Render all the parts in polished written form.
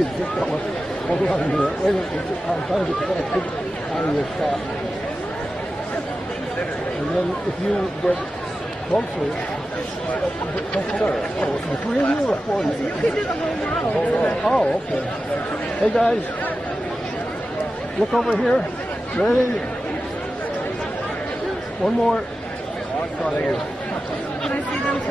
kids just got one. Hold on a minute. Wait a minute. I'm trying to get that out of your shot. And then if you get closer, the three of you or four of you? You could do the whole row. Oh, okay. Hey guys, look over here. Ready? One more. Can I see them to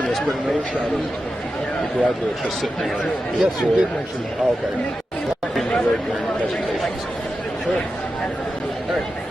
This, but another shot of the graduates just sitting there. Yes, you did mention that. Oh, okay. During presentations. Sure. All right.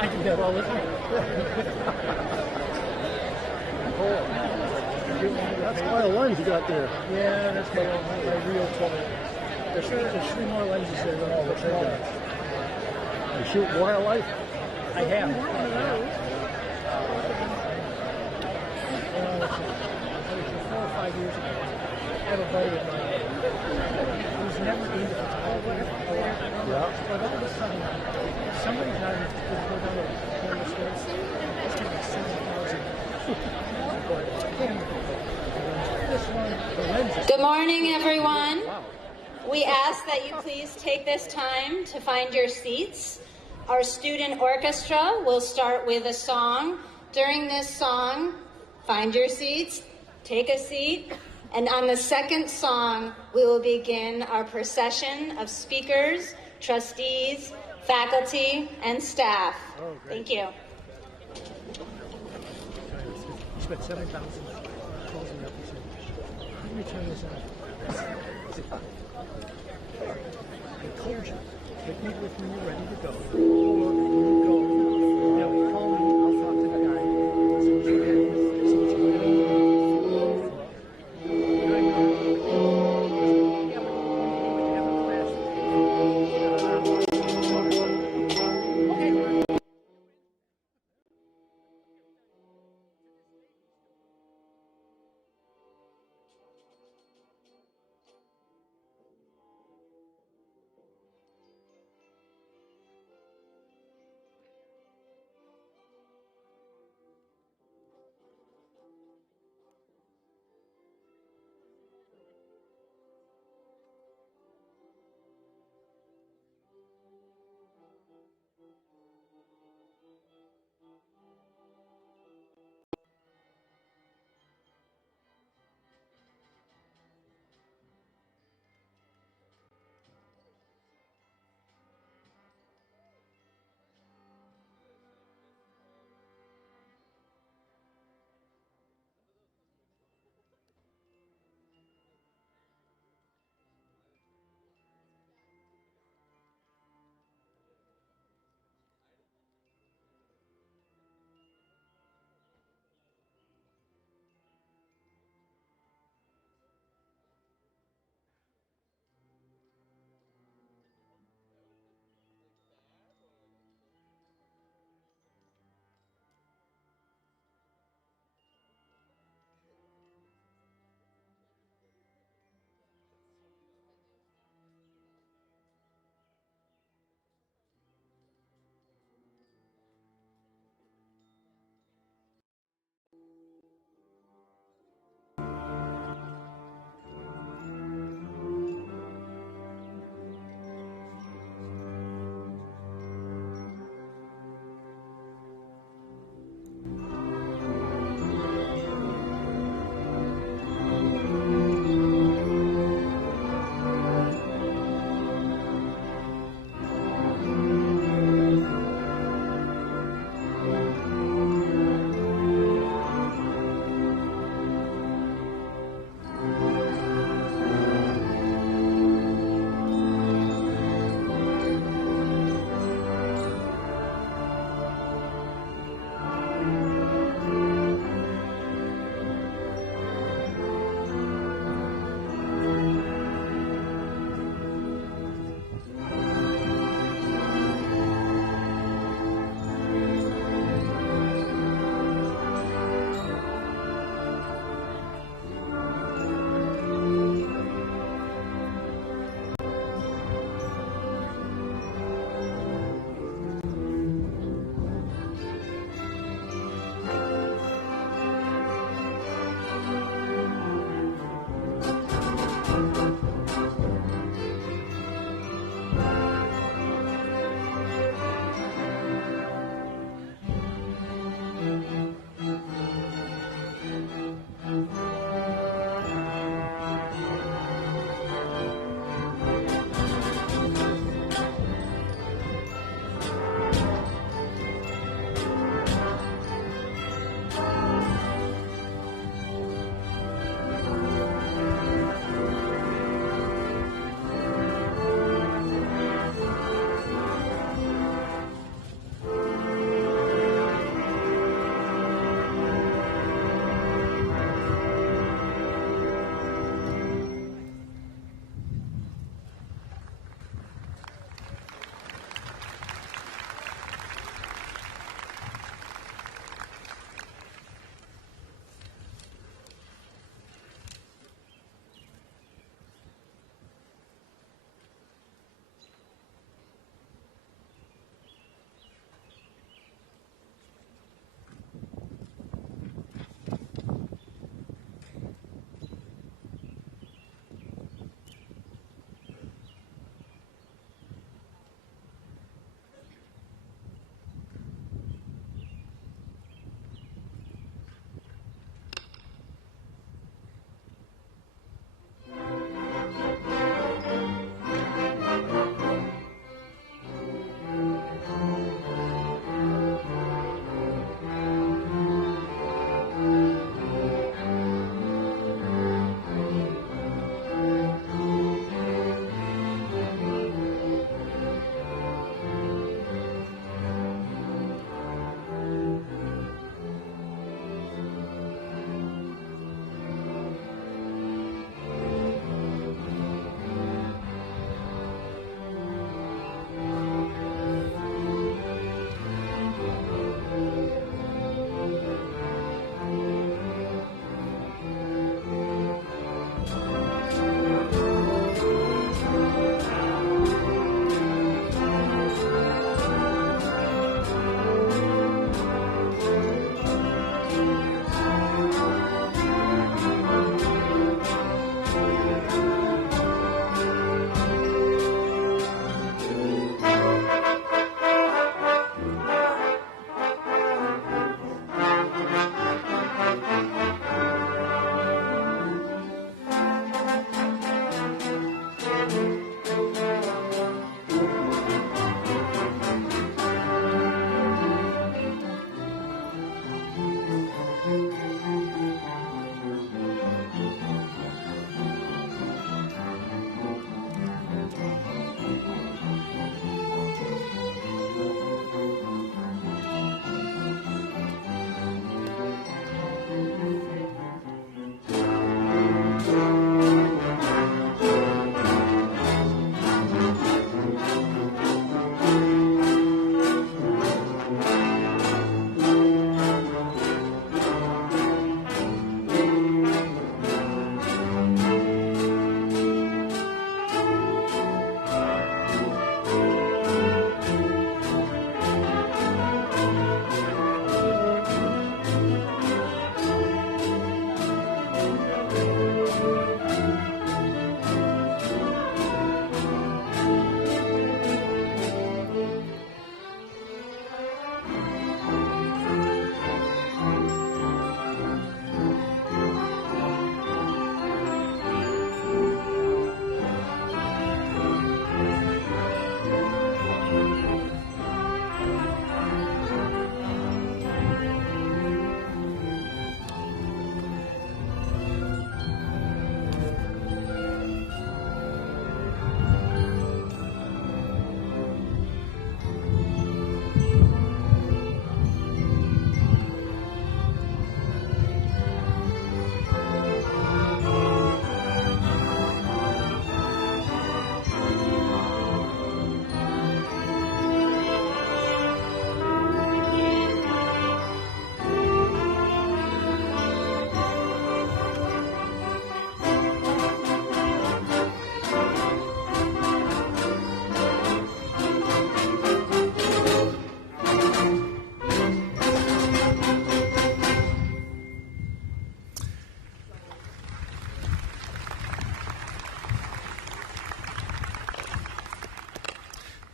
I do that all the time. That's quite a lens you got there. Yeah, that's my real phone. There's three more lenses there than all the trade. You shoot wildlife? I have. One of those. 4 or 5 years ago, I have a buddy of mine who's never into photography. Yeah. But all of a sudden, somebody's not even going down to the States. It's going to be 70,000. Good morning, everyone. We ask that you please take this time to find your seats. Our student orchestra will start with a song. During this song, find your seats, take a seat, and on the second song, we will begin our procession of speakers, trustees, faculty, and staff. Thank you. You spent 7,000 closing up. Let me turn this on. I told you. me with when you're ready to go. Or you go, you know, call me, I'll talk to the guy. See what you're getting, see what you're getting. Yeah, but you have a class. Okay.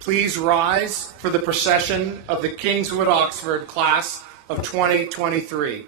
Please rise for the procession of the Kingswood Oxford class of 2023.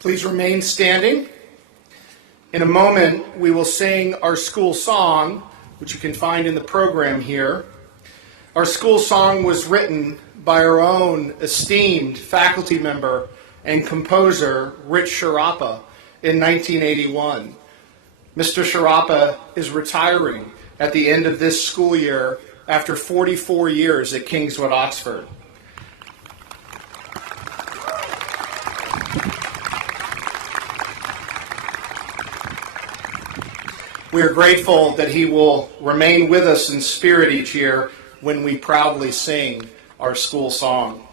Please remain standing. In a moment, we will sing our school song, which you can find in the program here. Our school song was written by our own esteemed faculty member and composer, Rich Sharapa, in 1981. Mr. Sharapa is retiring at the end of this school year after 44 years at Kingswood, Oxford. We are grateful that he will remain with us in spirit each year when we proudly sing our school song.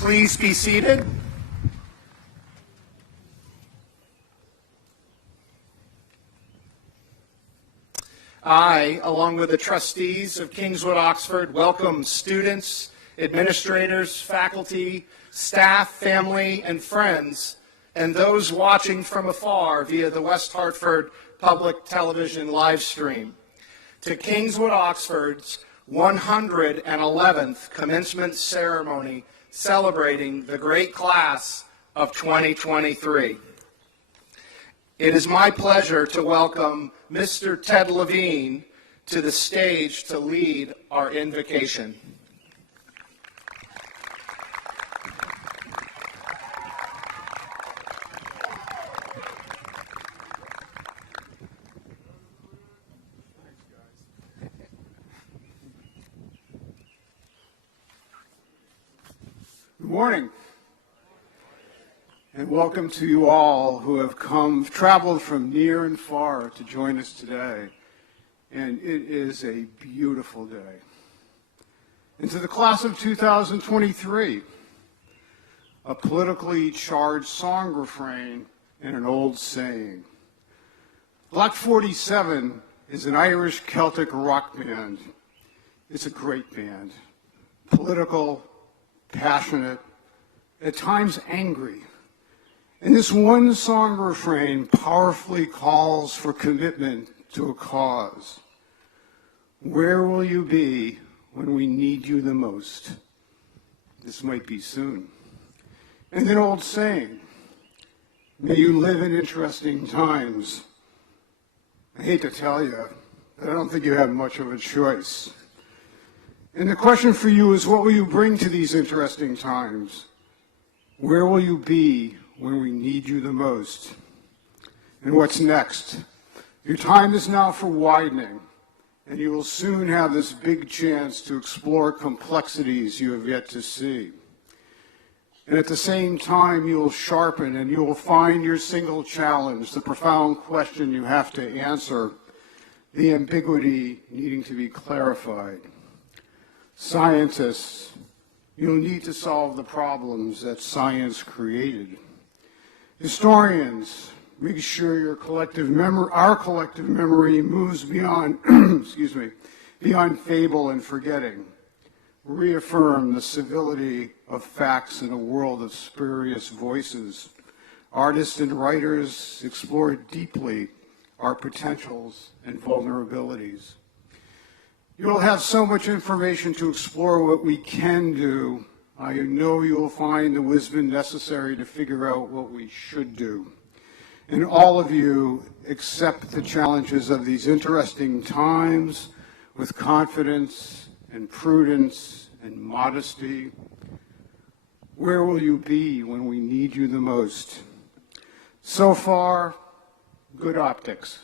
Please be seated. I, along with the trustees of Kingswood Oxford, welcome students, administrators, faculty, staff, family, and friends, and those watching from afar via the West Hartford Public Television live stream to Kingswood Oxford's 111th commencement ceremony celebrating the great class of 2023. It is my pleasure to welcome Mr. Ted Levine to the stage to lead our invocation. Good morning, and welcome to you all who have traveled from near and far to join us today. And it is a beautiful day. And to the class of 2023, a politically charged song refrain and an old saying. Black 47 is an Irish Celtic rock band. It's a great band, political, passionate, at times angry. And this one song refrain powerfully calls for commitment to a cause. Where will you be when we need you the most? This might be soon. And an old saying, may you live in interesting times. I hate to tell you, but I don't think you have much of a choice. And the question for you is, what will you bring to these interesting times? Where will you be when we need you the most? And what's next? Your time is now for widening, and you will soon have this big chance to explore complexities you have yet to see. And at the same time, you will sharpen and you will find your single challenge, the profound question you have to answer, the ambiguity needing to be clarified. Scientists, you'll need to solve the problems that science created. Historians, Make sure your our collective memory moves beyond, excuse me, beyond fable and forgetting. Reaffirm the civility of facts in a world of spurious voices. Artists and writers explore deeply our potentials and vulnerabilities. You'll have so much information to explore what we can do. I know you'll find the wisdom necessary to figure out what we should do. And all of you accept the challenges of these interesting times with confidence and prudence and modesty. Where will you be when we need you the most? So far, good optics.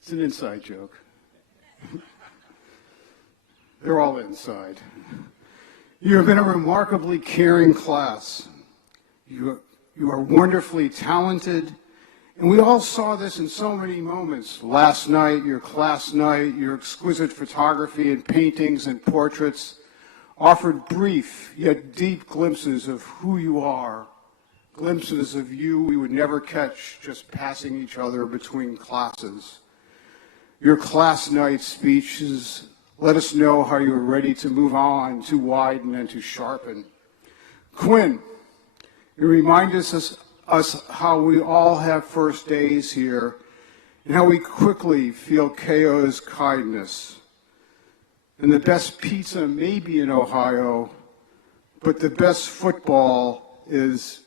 It's an inside joke. They're all inside. You have been a remarkably caring class. You are wonderfully talented, and we all saw this in so many moments. Last night, your class night, your exquisite photography and paintings and portraits offered brief yet deep glimpses of who you are, glimpses of you we would never catch just passing each other between classes. Your class night speeches let us know how you are ready to move on, to widen, and to sharpen. Quinn, you remind us how we all have first days here and how we quickly feel KO's kindness. And the best pizza may be in Ohio, but the best football is,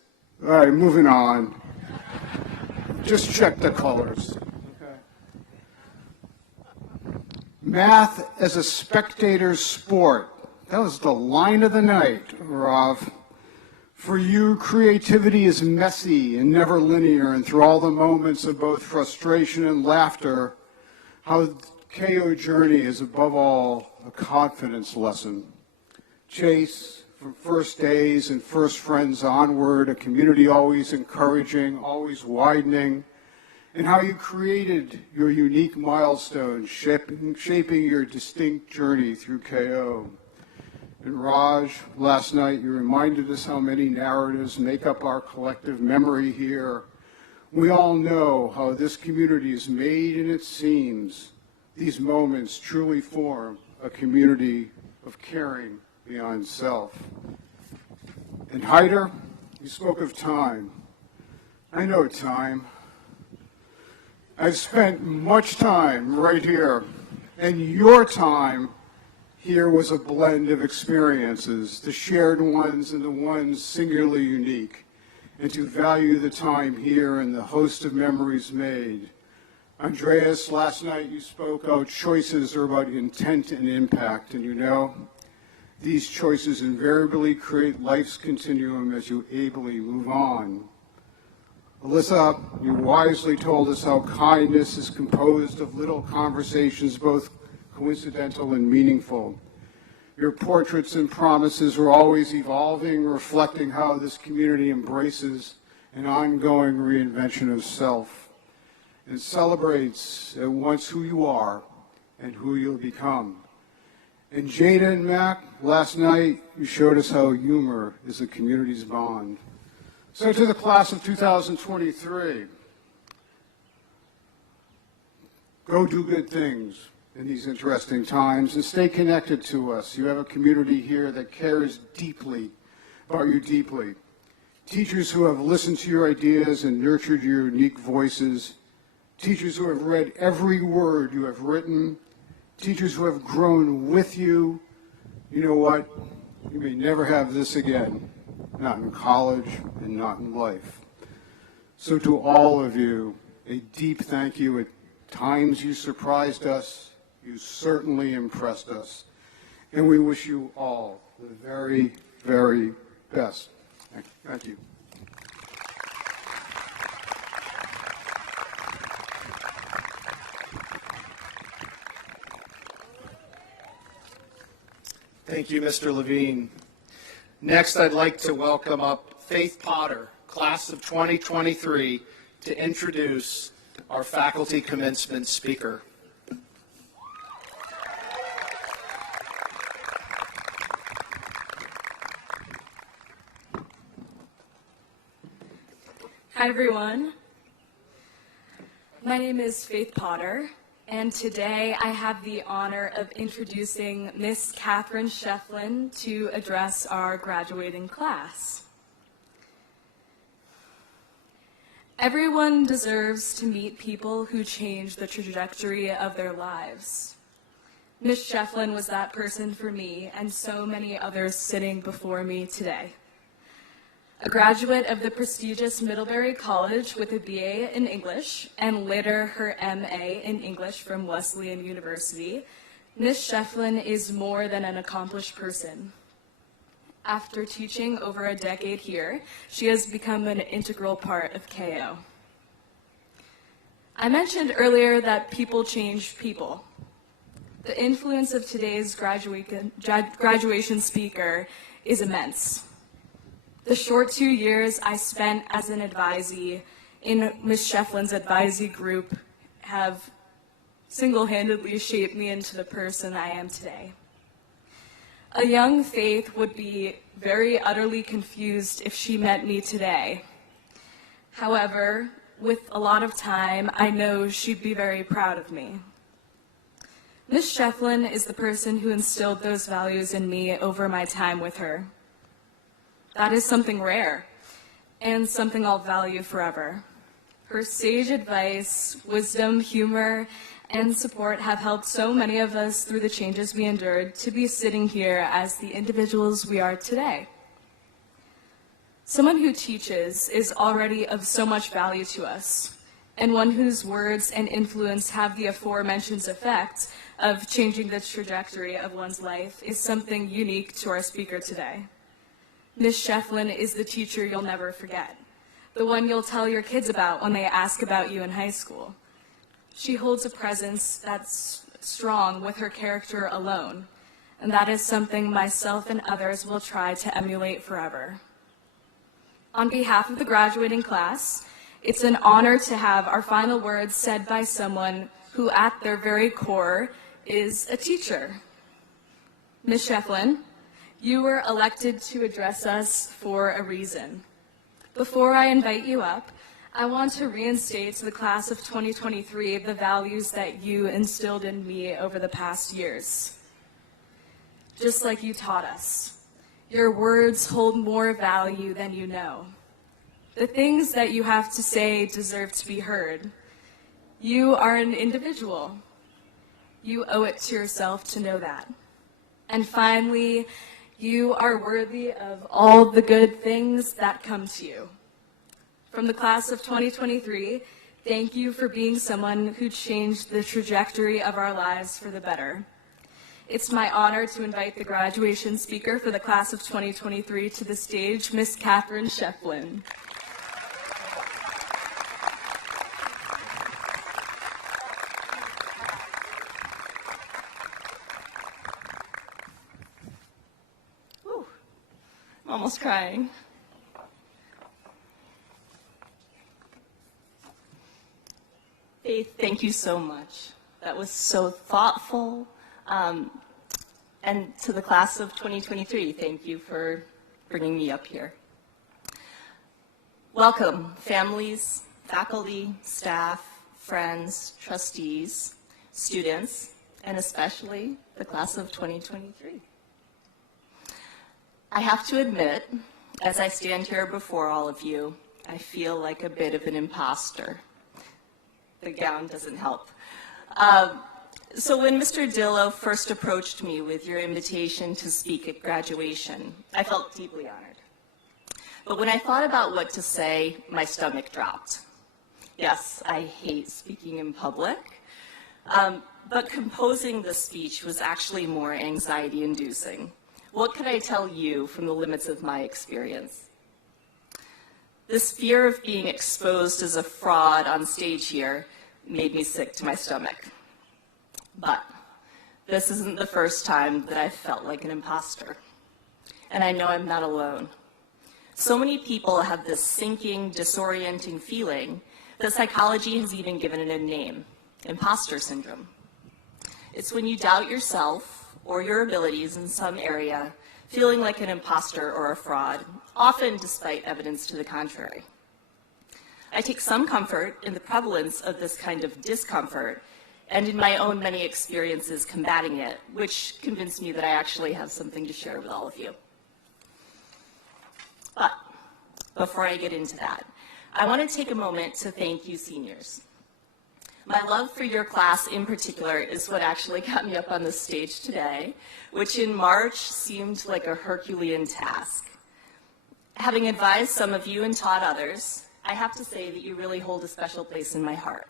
all right, moving on. Just check the colors. Math as a spectator's sport. That was the line of the night, Rav. For you, creativity is messy and never linear, and through all the moments of both frustration and laughter, how KO journey is above all a confidence lesson. Chase, from first days and first friends onward, a community always encouraging, always widening, and how you created your unique milestones, shaping your distinct journey through KO. And Raj, last night you reminded us how many narratives make up our collective memory here. We all know how this community is made and it seems. These moments truly form a community of caring beyond self. And Hyder, you spoke of time. I know time. I've spent much time right here, and your time here was a blend of experiences, the shared ones and the ones singularly unique, and to value the time here and the host of memories made. Andreas, last night you spoke how choices are about intent and impact, and you know, these choices invariably create life's continuum as you ably move on. Alyssa, you wisely told us how kindness is composed of little conversations, both coincidental and meaningful. Your portraits and promises are always evolving, reflecting how this community embraces an ongoing reinvention of self and celebrates at once who you are and who you'll become. And Jada and Mac, last night you showed us how humor is a community's bond. So to the class of 2023, go do good things in these interesting times and stay connected to us. You have a community here that cares deeply about you deeply. Teachers who have listened to your ideas and nurtured your unique voices. Teachers who have read every word you have written. Teachers who have grown with you. You know what? You may never have this again. Not in college and not in life. So to all of you, a deep thank you. At times you surprised us. You certainly impressed us. And we wish you all the very, very best. Thank you. Thank you, Mr. Levine. Next, I'd like to welcome up Faith Potter, class of 2023, to introduce our faculty commencement speaker. Hi everyone. My name is Faith Potter, and today I have the honor of introducing Miss Catherine Shefflin to address our graduating class. Everyone deserves to meet people who change the trajectory of their lives. Miss Shefflin was that person for me and so many others sitting before me today. A graduate of the prestigious Middlebury College with a BA in English and later her MA in English from Wesleyan University, Miss Shefflin is more than an accomplished person. After teaching over a decade here, she has become an integral part of KO. I mentioned earlier that people change people. The influence of today's graduation speaker is immense. The short 2 years I spent as an advisee in Ms. Shefflin's advisee group have single-handedly shaped me into the person I am today. A young Faith would be very utterly confused if she met me today. However, with a lot of time, I know she'd be very proud of me. Ms. Shefflin is the person who instilled those values in me over my time with her. That is something rare, and something I'll value forever. Her sage advice, wisdom, humor, and support have helped so many of us through the changes we endured to be sitting here as the individuals we are today. Someone who teaches is already of so much value to us, and one whose words and influence have the aforementioned effect of changing the trajectory of one's life is something unique to our speaker today. Ms. Shefflin is the teacher you'll never forget, the one you'll tell your kids about when they ask about you in high school. She holds a presence that's strong with her character alone, and that is something myself and others will try to emulate forever. On behalf of the graduating class, it's an honor to have our final words said by someone who at their very core is a teacher. Ms. Shefflin, you were elected to address us for a reason. Before I invite you up, I want to reinstate to the class of 2023 the values that you instilled in me over the past years. Just like you taught us, your words hold more value than you know. The things that you have to say deserve to be heard. You are an individual. You owe it to yourself to know that. And finally, you are worthy of all the good things that come to you. From the class of 2023, thank you for being someone who changed the trajectory of our lives for the better. It's my honor to invite the graduation speaker for the class of 2023 to the stage, Miss Catherine Shefflin. I'm almost crying. Faith, thank you so much. That was so thoughtful. And to the class of 2023, thank you for bringing me up here. Welcome, families, faculty, staff, friends, trustees, students, and especially the class of 2023. I have to admit, as I stand here before all of you, I feel like a bit of an imposter. The gown doesn't help. So when Mr. Dillo first approached me with your invitation to speak at graduation, I felt deeply honored. But when I thought about what to say, my stomach dropped. Yes, I hate speaking in public, but composing the speech was actually more anxiety-inducing. What could I tell you from the limits of my experience? This fear of being exposed as a fraud on stage here made me sick to my stomach. But this isn't the first time that I've felt like an imposter. And I know I'm not alone. So many people have this sinking, disorienting feeling that psychology has even given it a name, imposter syndrome. It's when you doubt yourself or your abilities in some area, feeling like an imposter or a fraud, often despite evidence to the contrary. I take some comfort in the prevalence of this kind of discomfort and in my own many experiences combating it, which convinced me that I actually have something to share with all of you. But before I get into that, I want to take a moment to thank you seniors. My love for your class in particular is what actually got me up on the stage today, which in March seemed like a Herculean task. Having advised some of you and taught others, I have to say that you really hold a special place in my heart.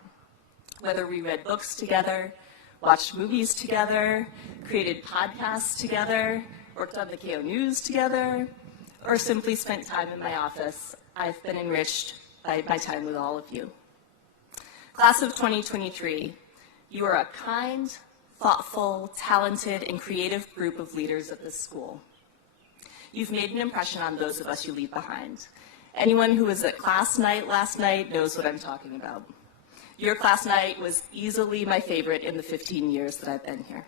Whether we read books together, watched movies together, created podcasts together, worked on the KO News together, or simply spent time in my office, I've been enriched by my time with all of you. Class of 2023, you are a kind, thoughtful, talented, and creative group of leaders at this school. You've made an impression on those of us you leave behind. Anyone who was at class night last night knows what I'm talking about. Your class night was easily my favorite in the 15 years that I've been here.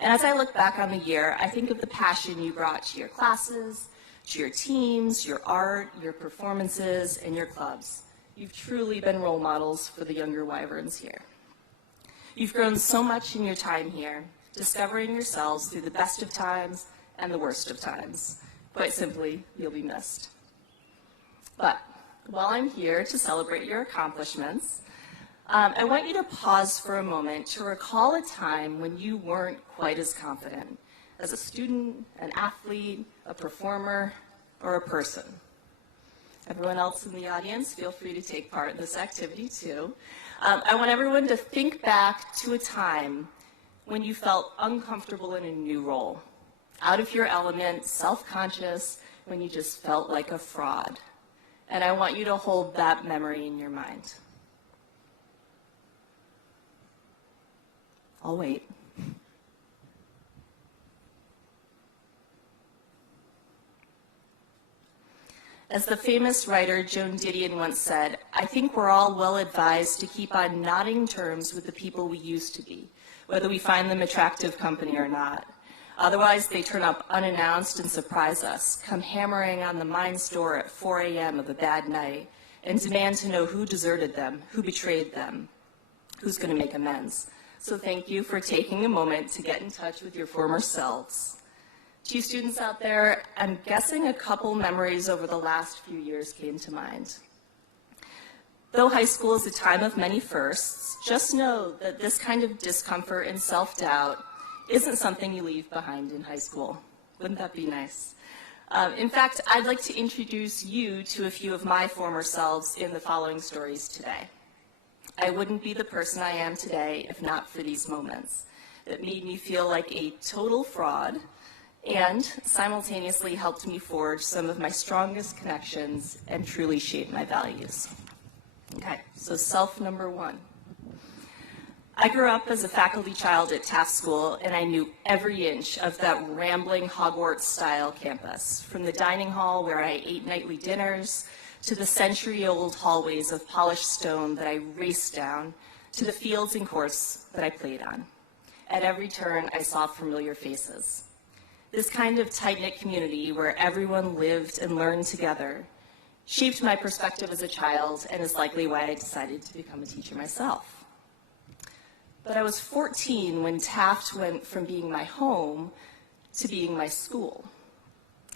And as I look back on the year, I think of the passion you brought to your classes, to your teams, your art, your performances, and your clubs. You've truly been role models for the younger Wyverns here. You've grown so much in your time here, discovering yourselves through the best of times and the worst of times. Quite simply, you'll be missed. But while I'm here to celebrate your accomplishments, I want you to pause for a moment to recall a time when you weren't quite as confident as a student, an athlete, a performer, or a person. Everyone else in the audience, feel free to take part in this activity too. I want everyone to think back to a time when you felt uncomfortable in a new role, out of your element, self-conscious, when you just felt like a fraud. And I want you to hold that memory in your mind. I'll wait. As the famous writer Joan Didion once said, I think we're all well advised to keep on nodding terms with the people we used to be, whether we find them attractive company or not. Otherwise, they turn up unannounced and surprise us, come hammering on the mine's door at 4 a.m. of a bad night, and demand to know who deserted them, who betrayed them, who's going to make amends. So thank you for taking a moment to get in touch with your former selves. To you students out there, I'm guessing a couple memories over the last few years came to mind. Though high school is a time of many firsts, just know that this kind of discomfort and self-doubt isn't something you leave behind in high school. Wouldn't that be nice? In fact, I'd like to introduce you to a few of my former selves in the following stories today. I wouldn't be the person I am today if not for these moments that made me feel like a total fraud and simultaneously helped me forge some of my strongest connections and truly shape my values. Okay, so self number one. I grew up as a faculty child at Taft School, and I knew every inch of that rambling Hogwarts-style campus, from the dining hall where I ate nightly dinners, to the century-old hallways of polished stone that I raced down, to the fields and courts that I played on. At every turn, I saw familiar faces. This kind of tight-knit community where everyone lived and learned together shaped my perspective as a child and is likely why I decided to become a teacher myself. But I was 14 when Taft went from being my home to being my school.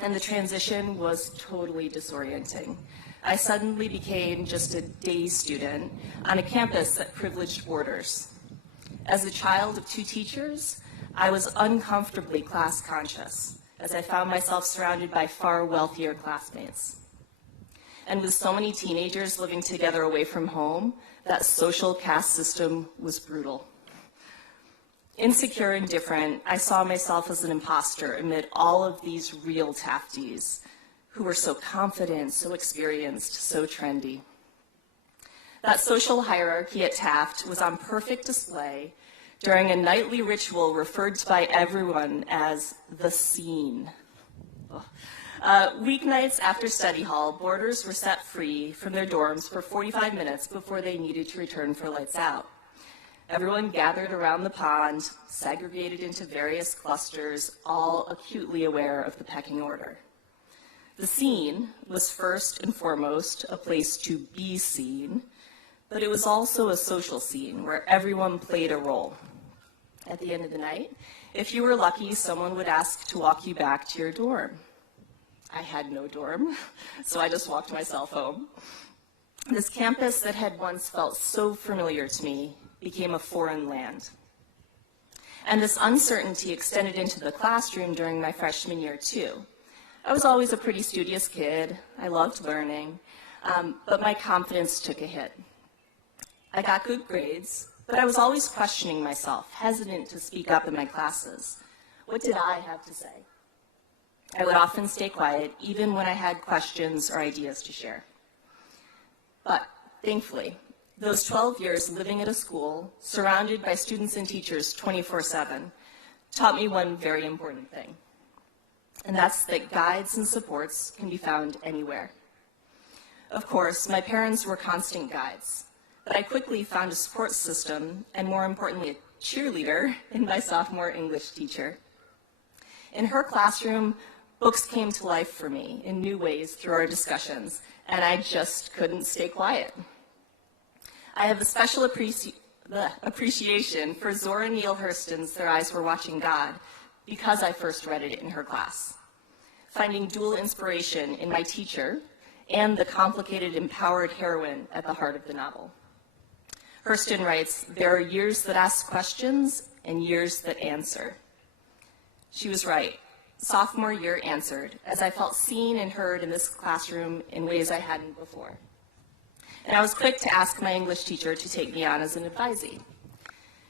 And the transition was totally disorienting. I suddenly became just a day student on a campus that privileged boarders. As a child of two teachers, I was uncomfortably class conscious as I found myself surrounded by far wealthier classmates. And with so many teenagers living together away from home, that social caste system was brutal. Insecure and different, I saw myself as an imposter amid all of these real Tafties who were so confident, so experienced, so trendy. That social hierarchy at Taft was on perfect display during a nightly ritual referred to by everyone as the scene. Weeknights after study hall, boarders were set free from their dorms for 45 minutes before they needed to return for lights out. Everyone gathered around the pond, segregated into various clusters, all acutely aware of the pecking order. The scene was first and foremost a place to be seen, but it was also a social scene where everyone played a role. At the end of the night, if you were lucky, someone would ask to walk you back to your dorm. I had no dorm, so I just walked myself home. This campus that had once felt so familiar to me became a foreign land. And this uncertainty extended into the classroom during my freshman year, too. I was always a pretty studious kid. I loved learning, but my confidence took a hit. I got good grades, but I was always questioning myself, hesitant to speak up in my classes. What did I have to say? I would often stay quiet, even when I had questions or ideas to share. But thankfully, those 12 years living at a school, surrounded by students and teachers 24/7, taught me one very important thing. And that's that guides and supports can be found anywhere. Of course, my parents were constant guides, but I quickly found a support system, and more importantly, a cheerleader in my sophomore English teacher. In her classroom, books came to life for me in new ways through our discussions, and I just couldn't stay quiet. I have a special appreciation for Zora Neale Hurston's Their Eyes Were Watching God because I first read it in her class, finding dual inspiration in my teacher and the complicated, empowered heroine at the heart of the novel. Hurston writes, "There are years that ask questions and years that answer." She was right. Sophomore year answered, as I felt seen and heard in this classroom in ways I hadn't before. And I was quick to ask my English teacher to take me on as an advisee.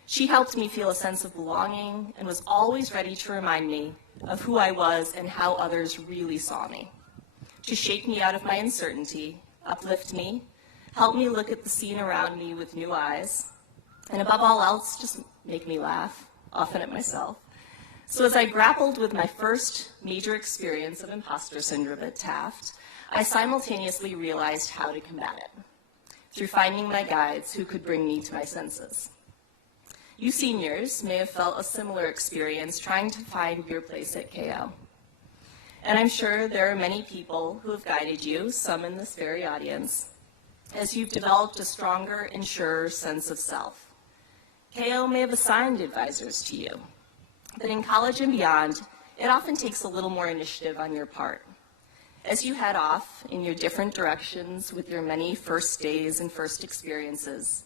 She helped me feel a sense of belonging and was always ready to remind me of who I was and how others really saw me, to shake me out of my uncertainty, uplift me, help me look at the scene around me with new eyes, and above all else, just make me laugh, often at myself. So as I grappled with my first major experience of imposter syndrome at Taft, I simultaneously realized how to combat it, through finding my guides who could bring me to my senses. You seniors may have felt a similar experience trying to find your place at KO. And I'm sure there are many people who have guided you, some in this very audience, as you've developed a stronger and surer sense of self. KO may have assigned advisors to you, but in college and beyond, it often takes a little more initiative on your part. As you head off in your different directions with your many first days and first experiences,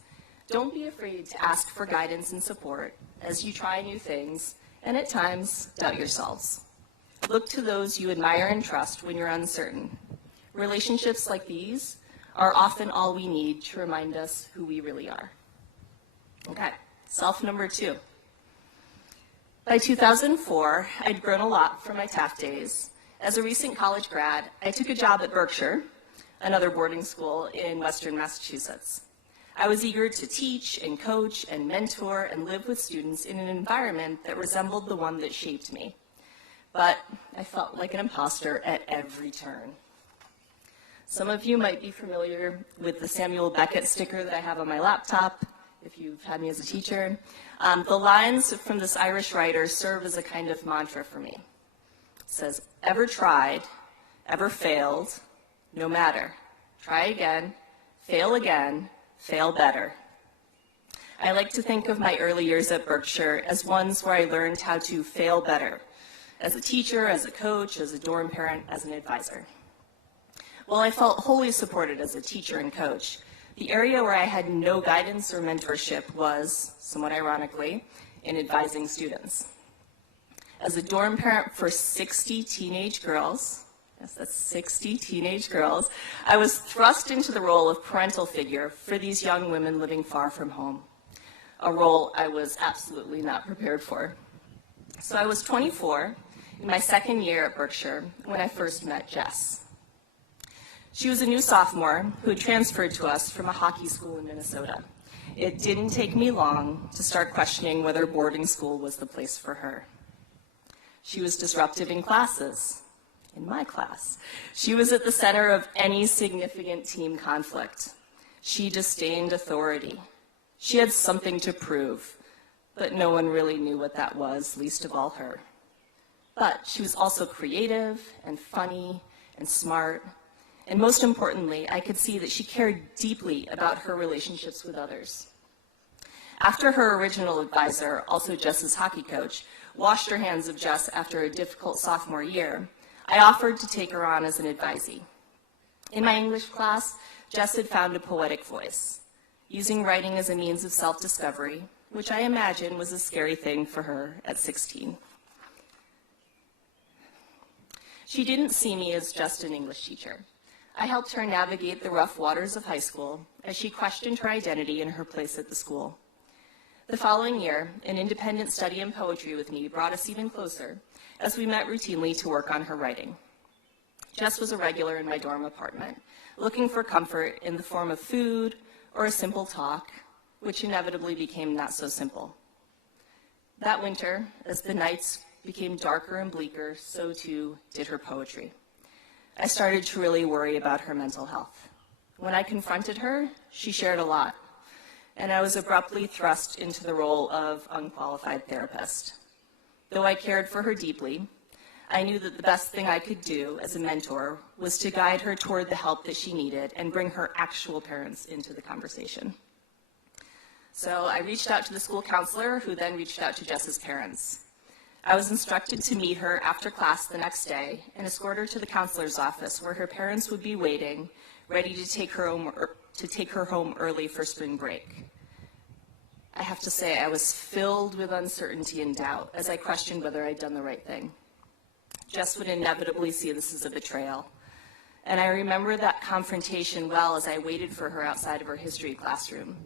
don't be afraid to ask for guidance and support as you try new things and at times doubt yourselves. Look to those you admire and trust when you're uncertain. Relationships like these are often all we need to remind us who we really are. Okay, self number 2. By 2004, I'd grown a lot from my Taft days. As a recent college grad, I took a job at Berkshire, another boarding school in Western Massachusetts. I was eager to teach and coach and mentor and live with students in an environment that resembled the one that shaped me. But I felt like an imposter at every turn. Some of you might be familiar with the Samuel Beckett sticker that I have on my laptop, if you've had me as a teacher. The lines from this Irish writer serve as a kind of mantra for me. It says, "Ever tried, ever failed, no matter. Try again, fail better." I like to think of my early years at Berkshire as ones where I learned how to fail better, as a teacher, as a coach, as a dorm parent, as an advisor. While I felt wholly supported as a teacher and coach, the area where I had no guidance or mentorship was, somewhat ironically, in advising students. As a dorm parent for 60 teenage girls, yes, that's 60 teenage girls, I was thrust into the role of parental figure for these young women living far from home, a role I was absolutely not prepared for. So I was 24 in my second year at Berkshire when I first met Jess. She was a new sophomore who had transferred to us from a hockey school in Minnesota. It didn't take me long to start questioning whether boarding school was the place for her. She was disruptive in classes, in my class. She was at the center of any significant team conflict. She disdained authority. She had something to prove, but no one really knew what that was, least of all her. But she was also creative and funny and smart, and most importantly, I could see that she cared deeply about her relationships with others. After her original advisor, also Jess's hockey coach, washed her hands of Jess after a difficult sophomore year, I offered to take her on as an advisee. In my English class, Jess had found a poetic voice, using writing as a means of self-discovery, which I imagine was a scary thing for her at 16. She didn't see me as just an English teacher. I helped her navigate the rough waters of high school as she questioned her identity and her place at the school. The following year, an independent study in poetry with me brought us even closer as we met routinely to work on her writing. Jess was a regular in my dorm apartment, looking for comfort in the form of food or a simple talk, which inevitably became not so simple. That winter, as the nights became darker and bleaker, so too did her poetry. I started to really worry about her mental health. When I confronted her, she shared a lot, and I was abruptly thrust into the role of unqualified therapist. Though I cared for her deeply, I knew that the best thing I could do as a mentor was to guide her toward the help that she needed and bring her actual parents into the conversation. So I reached out to the school counselor, who then reached out to Jess's parents. I was instructed to meet her after class the next day and escort her to the counselor's office, where her parents would be waiting, ready to take her home early for spring break. I have to say, I was filled with uncertainty and doubt as I questioned whether I'd done the right thing. Jess would inevitably see this as a betrayal. And I remember that confrontation well as I waited for her outside of her history classroom,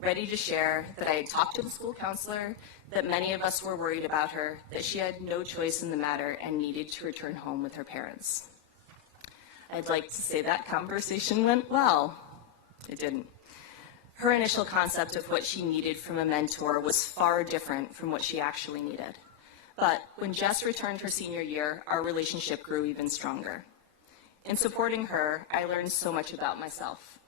ready to share that I had talked to the school counselor, that many of us were worried about her, that she had no choice in the matter and needed to return home with her parents. I'd like to say that conversation went well. It didn't. Her initial concept of what she needed from a mentor was far different from what she actually needed. But when Jess returned her senior year, our relationship grew even stronger. In supporting her, I learned so much about myself,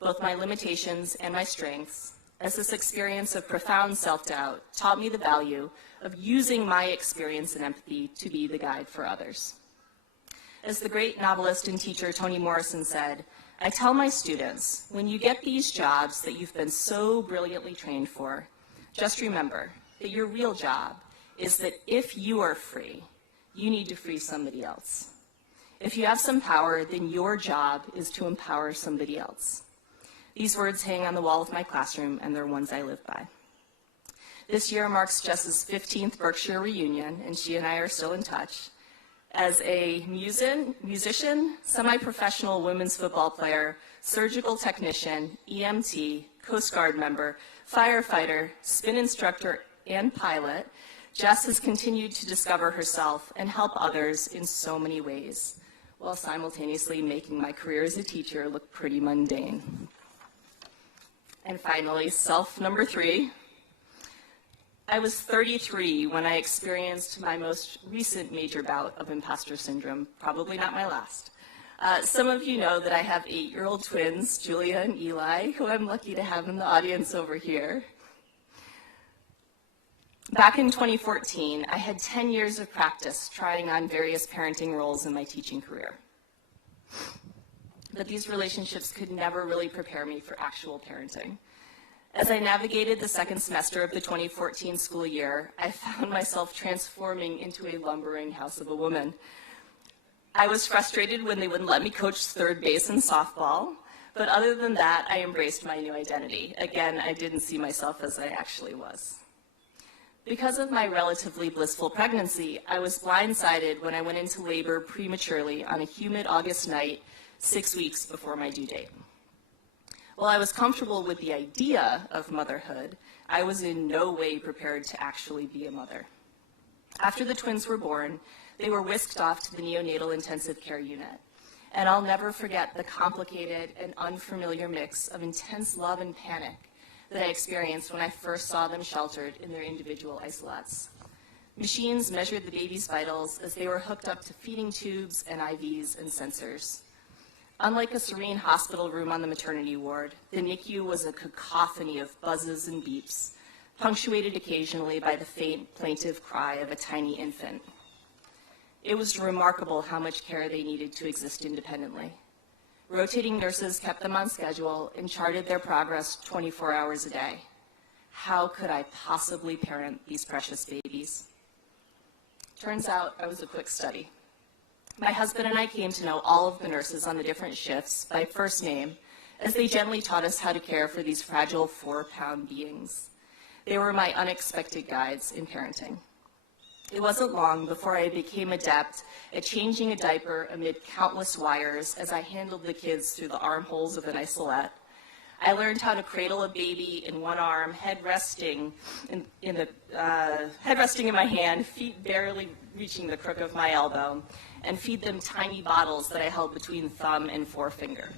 both my limitations and my strengths, as this experience of profound self-doubt taught me the value of using my experience and empathy to be the guide for others. As the great novelist and teacher Toni Morrison said, I tell my students, when you get these jobs that you've been so brilliantly trained for, just remember that your real job is that if you are free, you need to free somebody else. If you have some power, then your job is to empower somebody else. These words hang on the wall of my classroom, and they're ones I live by. This year marks Jess's 15th Berkshire reunion, and she and I are still in touch. As a musician, semi-professional women's football player, surgical technician, EMT, Coast Guard member, firefighter, spin instructor, and pilot, Jess has continued to discover herself and help others in so many ways, while simultaneously making my career as a teacher look pretty mundane. And finally, self number 3. I was 33 when I experienced my most recent major bout of imposter syndrome, probably not my last. Some of you know that I have 8-year-old twins, Julia and Eli, who I'm lucky to have in the audience over here. Back in 2014, I had 10 years of practice trying on various parenting roles in my teaching career. But these relationships could never really prepare me for actual parenting. As I navigated the second semester of the 2014 school year, I found myself transforming into a lumbering house of a woman. I was frustrated when they wouldn't let me coach third base in softball, but other than that, I embraced my new identity. Again, I didn't see myself as I actually was. Because of my relatively blissful pregnancy, I was blindsided when I went into labor prematurely on a humid August night, 6 weeks before my due date. While I was comfortable with the idea of motherhood, I was in no way prepared to actually be a mother. After the twins were born, they were whisked off to the neonatal intensive care unit. And I'll never forget the complicated and unfamiliar mix of intense love and panic that I experienced when I first saw them sheltered in their individual isolates. Machines measured the baby's vitals as they were hooked up to feeding tubes and IVs and sensors. Unlike a serene hospital room on the maternity ward, the NICU was a cacophony of buzzes and beeps, punctuated occasionally by the faint, plaintive cry of a tiny infant. It was remarkable how much care they needed to exist independently. Rotating nurses kept them on schedule and charted their progress 24 hours a day. How could I possibly parent these precious babies? Turns out I was a quick study. My husband and I came to know all of the nurses on the different shifts by first name as they gently taught us how to care for these fragile 4-pound beings. They were my unexpected guides in parenting. It wasn't long before I became adept at changing a diaper amid countless wires as I handled the kids through the armholes of an isolette. I learned how to cradle a baby in one arm, head resting in my hand, feet barely reaching the crook of my elbow, and feed them tiny bottles that I held between thumb and forefinger.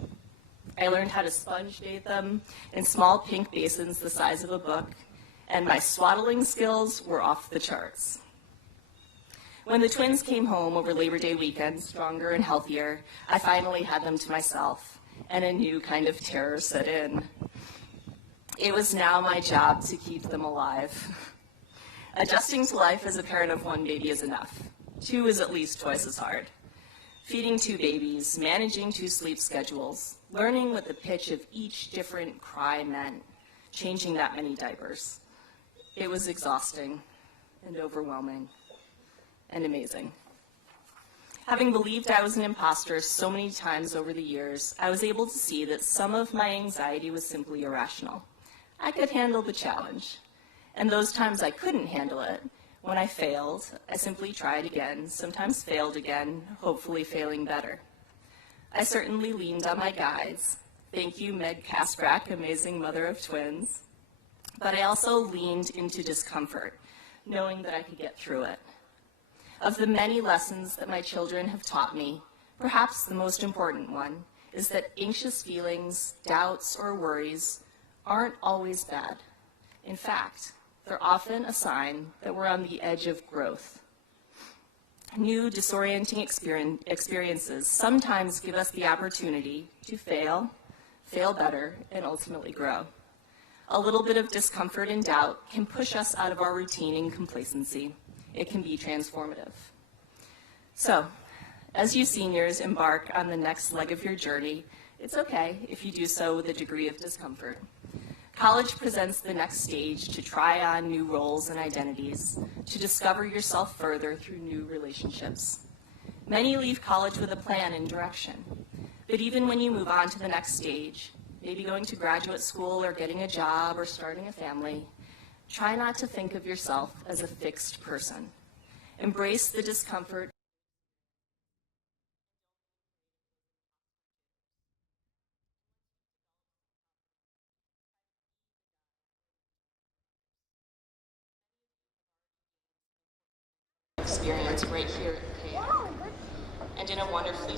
I learned how to sponge bathe them in small pink basins the size of a book, and my swaddling skills were off the charts. When the twins came home over Labor Day weekend, stronger and healthier, I finally had them to myself, and a new kind of terror set in. It was now my job to keep them alive. Adjusting to life as a parent of one baby is enough. 2 is at least twice as hard. Feeding 2 babies, managing 2 sleep schedules, learning what the pitch of each different cry meant, changing that many diapers. It was exhausting and overwhelming and amazing. Having believed I was an imposter so many times over the years, I was able to see that some of my anxiety was simply irrational. I could handle the challenge. And those times I couldn't handle it, when I failed, I simply tried again, sometimes failed again, hopefully failing better. I certainly leaned on my guides. Thank you, Meg Kasprack, amazing mother of twins. But I also leaned into discomfort, knowing that I could get through it. Of the many lessons that my children have taught me, perhaps the most important one is that anxious feelings, doubts, or worries aren't always bad. In fact, they're often a sign that we're on the edge of growth. New disorienting experiences sometimes give us the opportunity to fail better, and ultimately grow. A little bit of discomfort and doubt can push us out of our routine and complacency. It can be transformative. So, as you seniors embark on the next leg of your journey, it's okay if you do so with a degree of discomfort. College presents the next stage to try on new roles and identities, to discover yourself further through new relationships. Many leave college with a plan and direction, but even when you move on to the next stage, maybe going to graduate school or getting a job or starting a family, try not to think of yourself as a fixed person. Embrace the discomfort. Experience right here at KM. And in a wonderfully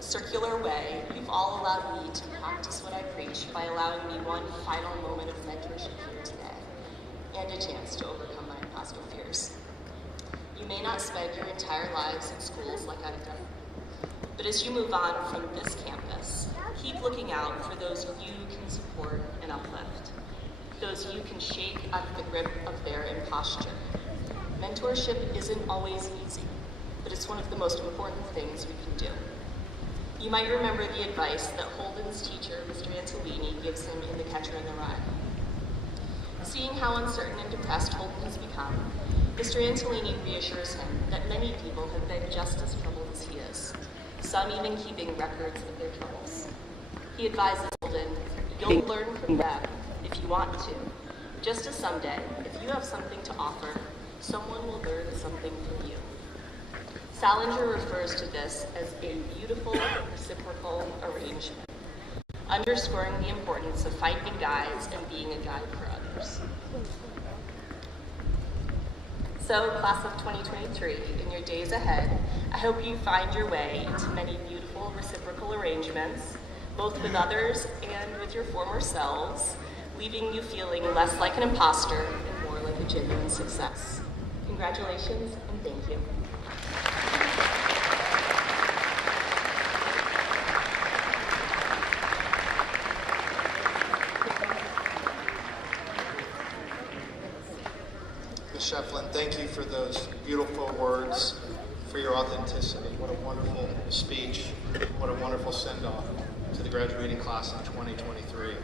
circular way, you've all allowed me to practice what I preach by allowing me one final moment of mentorship here today, and a chance to overcome my imposter fears. You may not spend your entire lives in schools like I've done, but as you move on from this campus, keep looking out for those you can support and uplift, those you can shake out of the grip of their imposture. Mentorship isn't always easy, but it's one of the most important things we can do. You might remember the advice that Holden's teacher, Mr. Antolini, gives him in The Catcher in the Rye. Seeing how uncertain and depressed Holden has become, Mr. Antolini reassures him that many people have been just as troubled as he is, some even keeping records of their troubles. He advises Holden, you'll learn from them if you want to, just as someday, if you have something to offer, someone will learn something from you. Salinger refers to this as a beautiful reciprocal arrangement, underscoring the importance of finding guides and being a guide for others. So, class of 2023, in your days ahead, I hope you find your way into many beautiful reciprocal arrangements, both with others and with your former selves, leaving you feeling less like an imposter and more like a genuine success. Congratulations and thank you. Ms. Shefflin, thank you for those beautiful words for your authenticity. What a wonderful speech. What a wonderful send-off to the graduating class of 2023.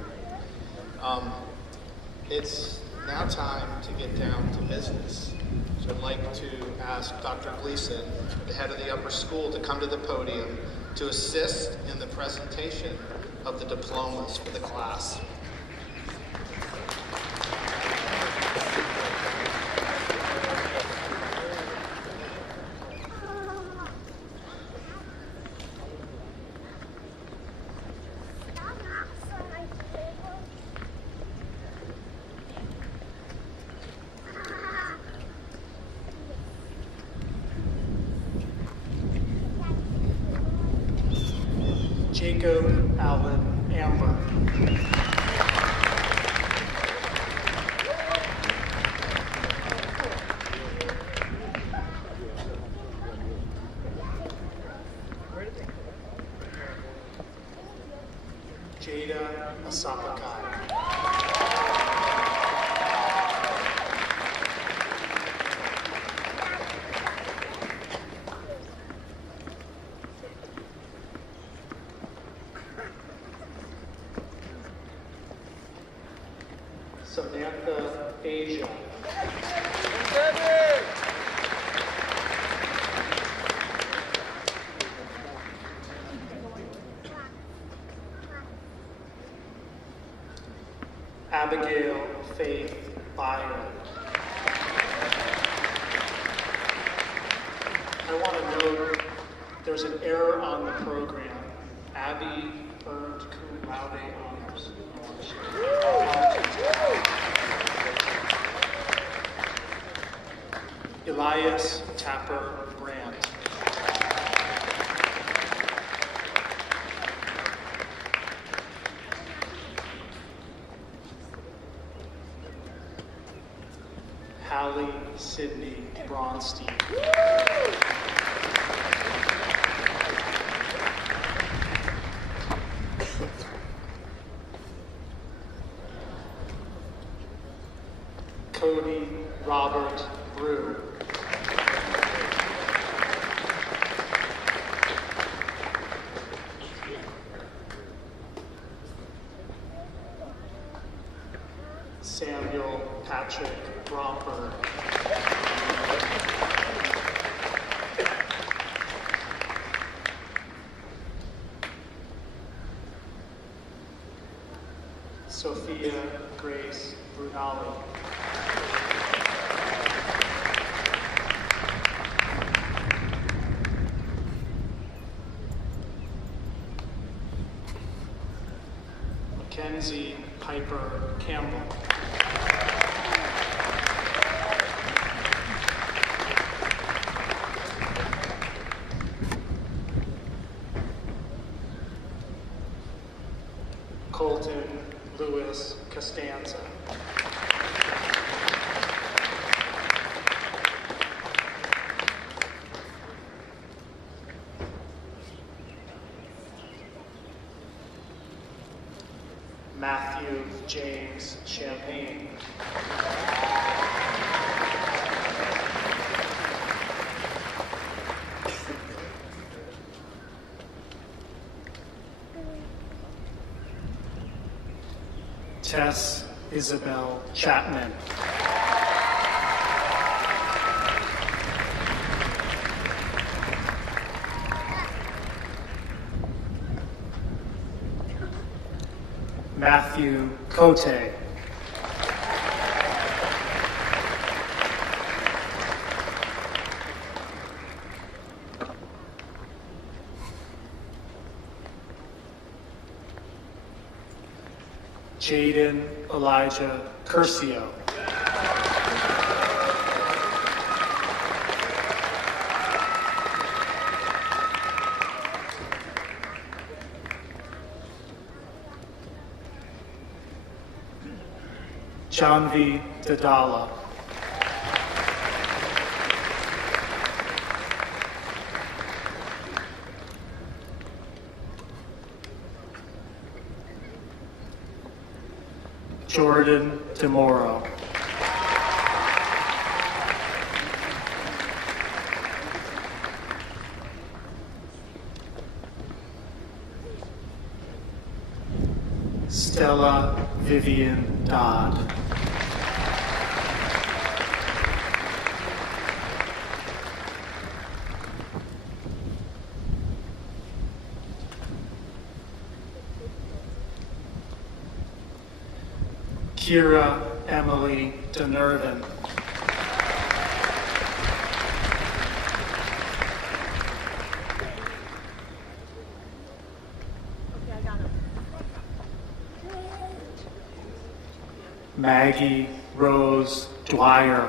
It's now time to get down to business. So I'd like to ask Dr. Gleason, the head of the upper school, to come to the podium to assist in the presentation of the diplomas for the class. Jacob Allen Amber. Jada Asapakai. Samantha Asia. Abigail Faith Byer. I want to note there's an error on the program. Abby earned cum laude honors. Elias Tapper Brandt. Hallie Sydney Bronstein. Cody Robert Brew. Samuel Patrick Romper. Sophia Grace Brunali. Mackenzie Piper Campbell. Colton Lewis Costanza. Matthew James Champagne. Tess Isabel Chapman. Matthew Cote. Jaden Elijah Curcio. Janvi Dadala. Jordan DeMoro. Stella Vivian Dodd. Kira Emily DeNervin. Maggie Rose Dwyer.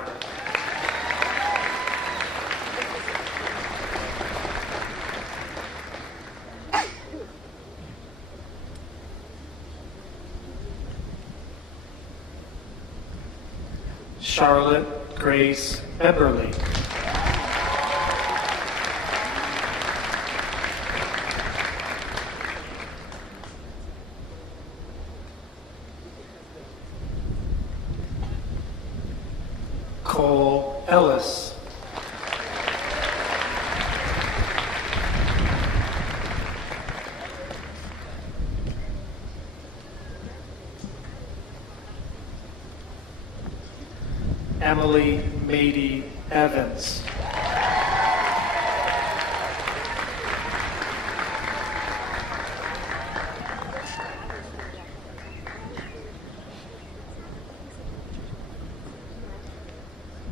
Charlotte Grace Eberly. Cole Ellis. Emily Mady Evans.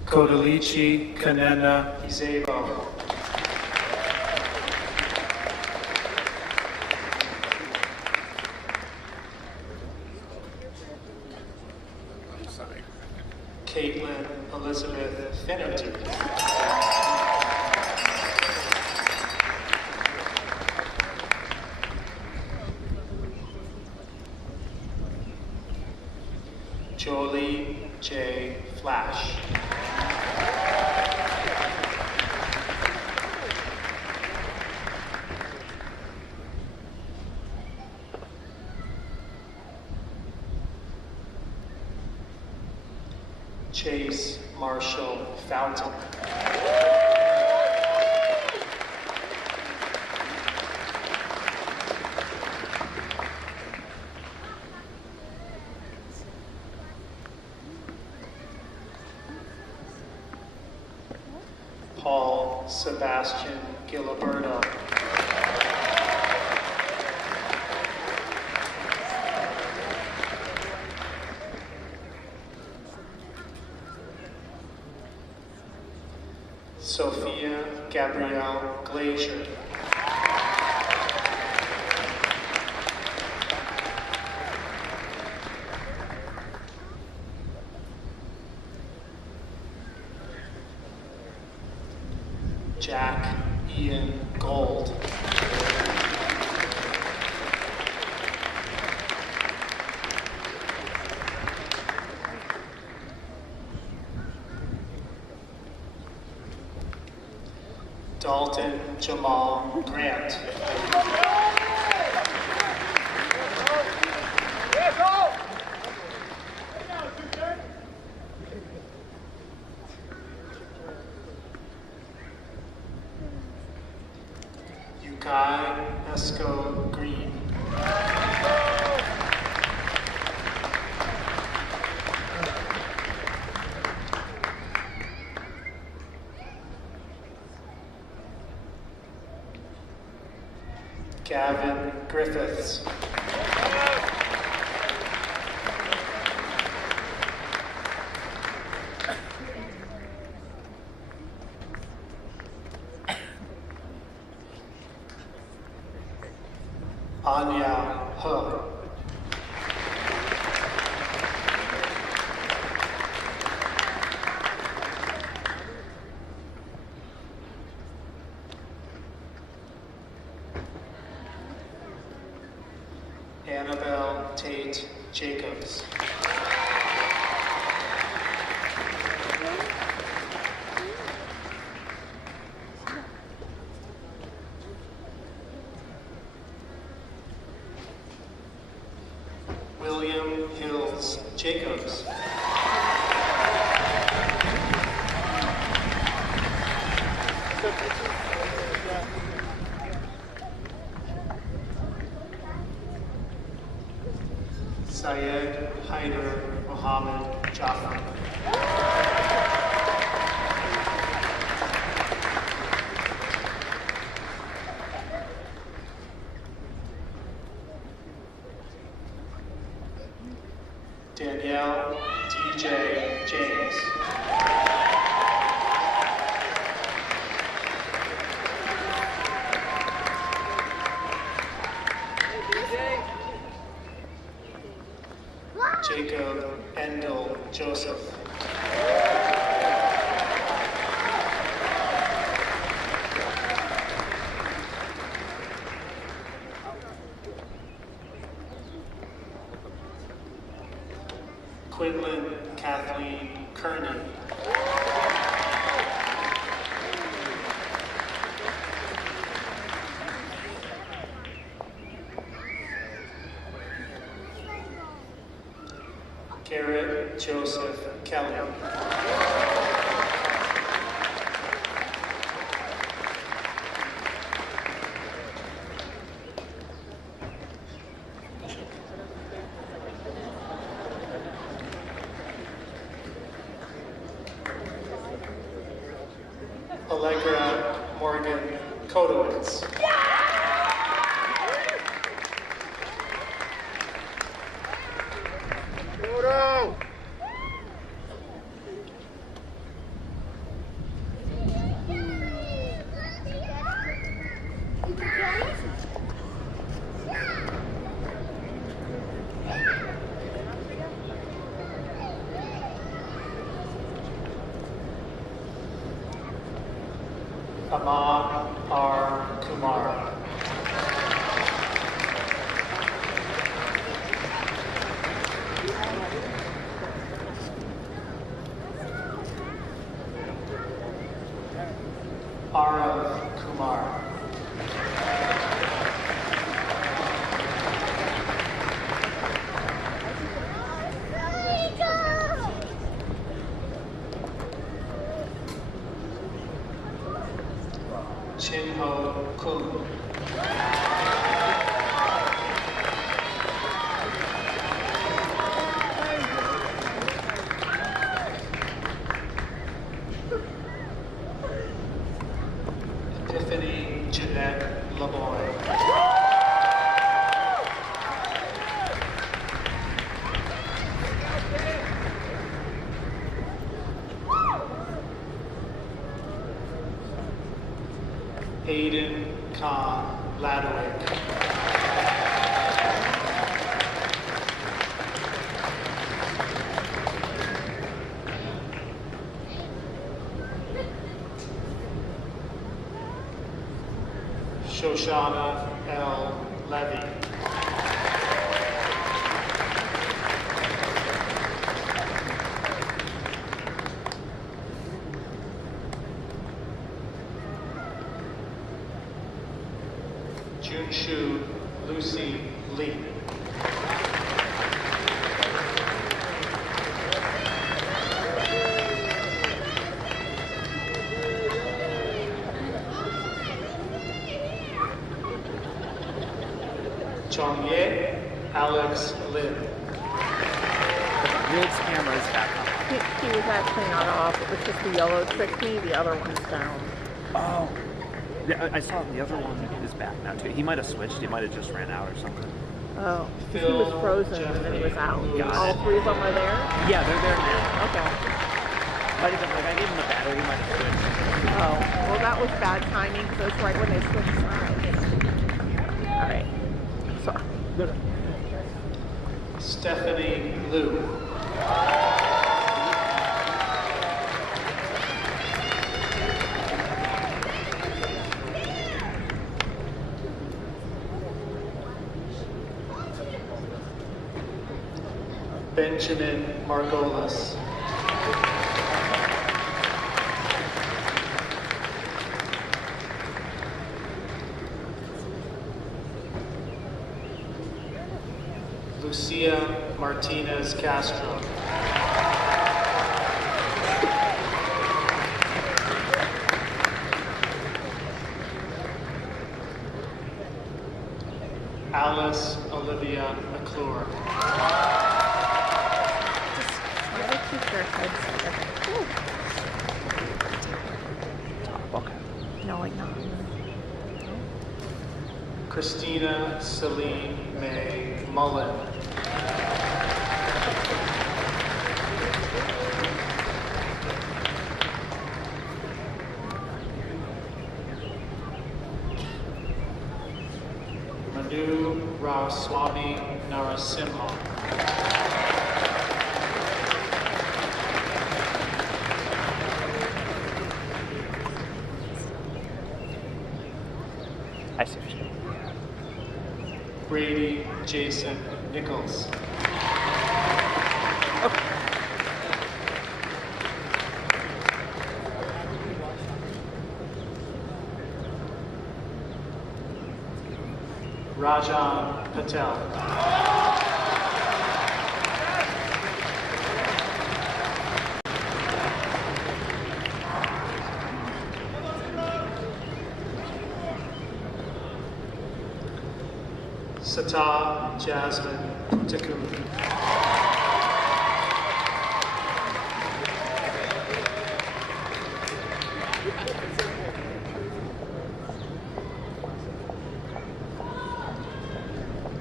Kodalichi Kanena Izebo. Caitlin Elizabeth Finnerty. Jolie J. Flash. Chase Marshall Fountain. Paul Sebastian Giliberto. Sophia Gabrielle Glazier. Jack Ian Gold. Dalton Jamal Grant. Yukai Esco Green. Gavin Griffiths. Anya He. Annabelle Tate Jacobs. William Hills Jacobs. Syed Haider Mohammed Jaffer. Danielle DJ James. Jacob Endel Joseph. Quinlan Kathleen Kearney. Garrett Joseph Kelly. Allegra Morgan Kodowitz. Aman R. Kumar. Arav Kumar. Chin-Ho Kun. Epiphany Jeanette LeBoy. Aiden Khan Ladwick. Shoshana L. Levy. Junshu Lucy Lee. Chongye Alex Lin. Wild's camera is back on. He was actually not off. It was just the yellow tricked me. The other one's down. Oh. Yeah, I saw the other one is back now too. He might have switched. He might have just ran out or something. Oh. He was frozen and then he was out. Got All it. three of them are there? Yeah, they're there now. Okay. Might have been like I gave him the battery. He might have switched. Oh. Well, that was bad timing because it was right when they switched sides. All right. Sorry. Stephanie Liu. Benjamin Margolis. Lucia Martinez Castro. Alice Olivia McClure. Try to keep their heads together. Okay. No, like not. Christina Celine May Mullen. Manu Ramaswamy Narasimha. I see what you mean. Brady Jason Nichols. Rajan Patel. Sata Jasmine Takun.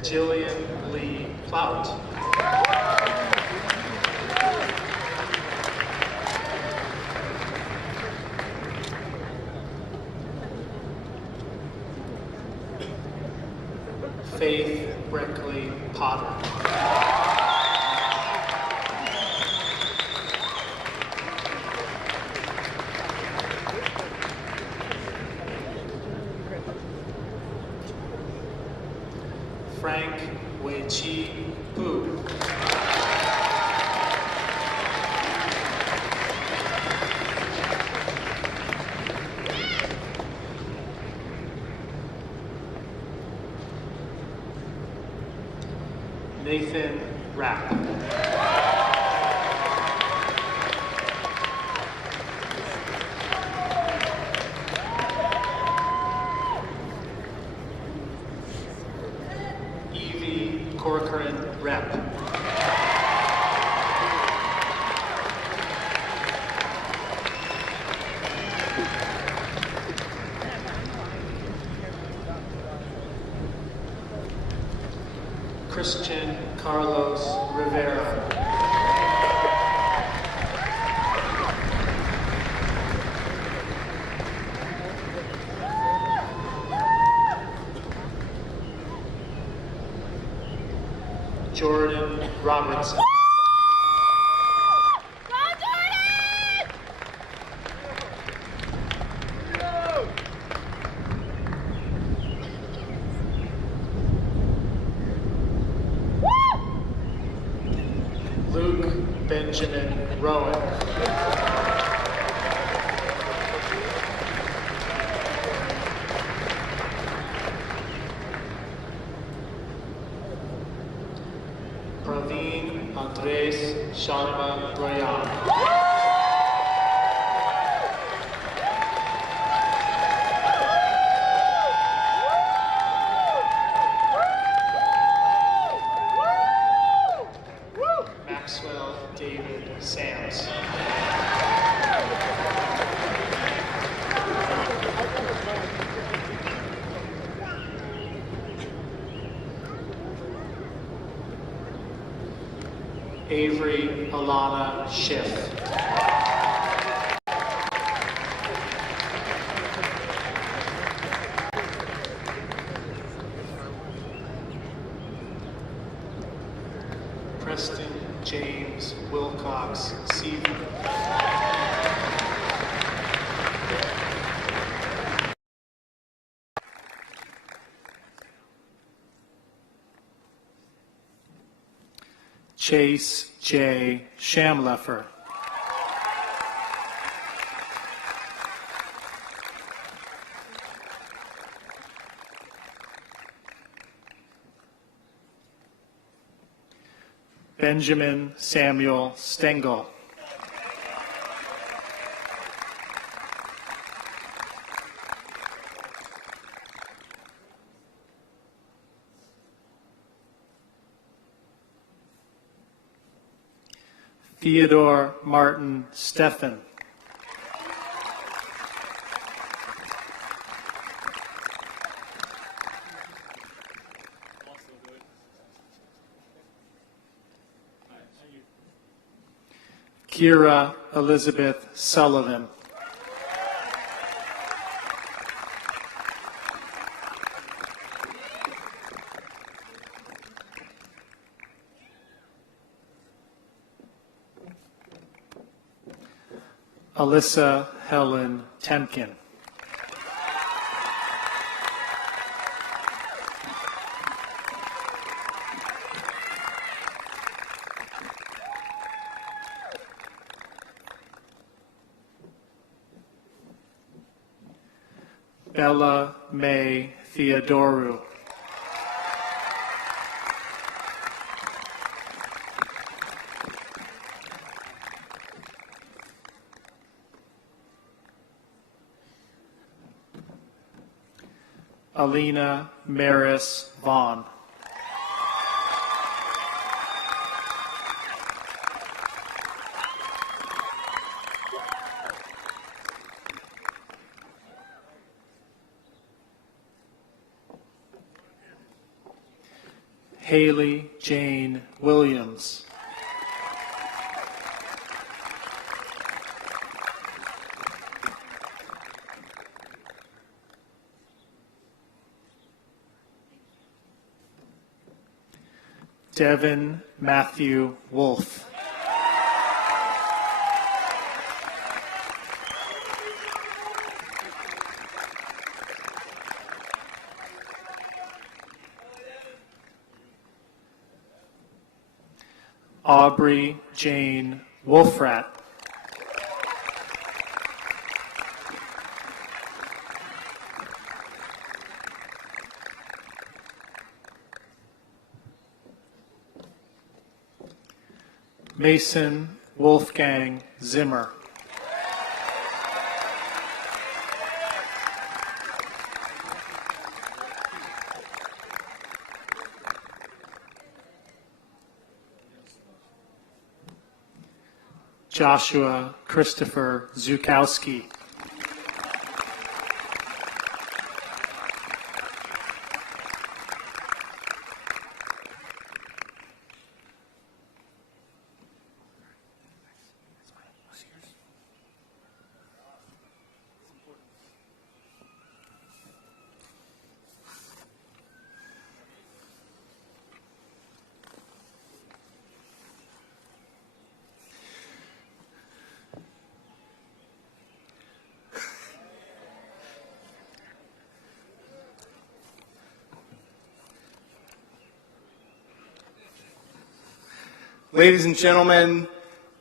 Jillian Lee Plout. Faith Brinkley Potter. Frank Wei-Chi Pu. Nathan Rapp. Evie Corcoran Rep. Christian Carlos Rivera. Jordan Robertson. Luke Benjamin Rowan. Praveen Andres Sharma Royan. Maxwell David Sams. Avery Alana Schiff. Preston James Wilcox Seaver. Chase J. Shamleffer. Benjamin Samuel Stengel. Theodore Martin Steffen. Kira Elizabeth Sullivan. Alyssa Helen Temkin. Bella May Theodorou. Alina Maris Vaughn. Haley Jane Williams. Devin Matthew Wolf. Aubrey Jane Wolfrat. Mason Wolfgang Zimmer. Joshua Christopher Zukowski. Ladies and gentlemen,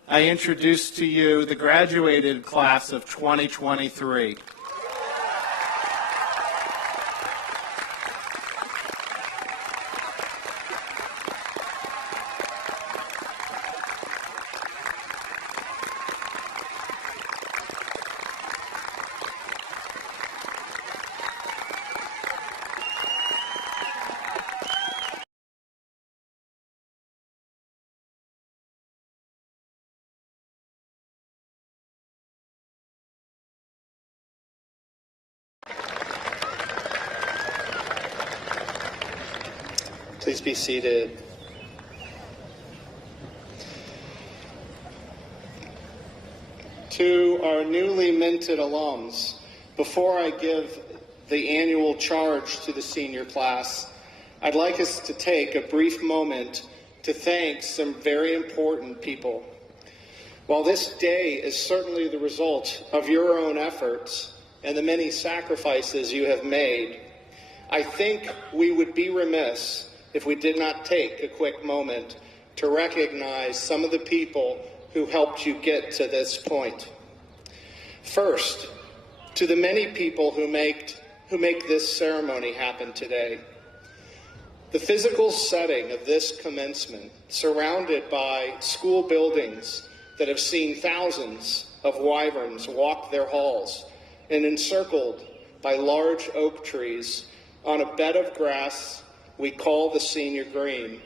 I introduce to you the graduated class of 2023. Please be seated. To our newly minted alums, before I give the annual charge to the senior class, I'd like us to take a brief moment to thank some very important people. While this day is certainly the result of your own efforts and the many sacrifices you have made, I think we would be remiss if we did not take a quick moment to recognize some of the people who helped you get to this point. First, to the many people who make this ceremony happen today. The physical setting of this commencement, surrounded by school buildings that have seen thousands of wyverns walk their halls and encircled by large oak trees on a bed of grass we call the Senior Green,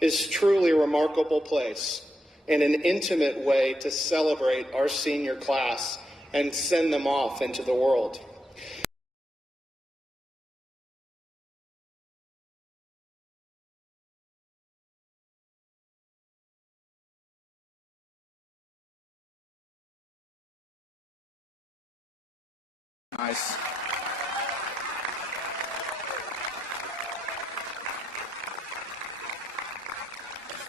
is truly a remarkable place in an intimate way to celebrate our senior class and send them off into the world. Nice.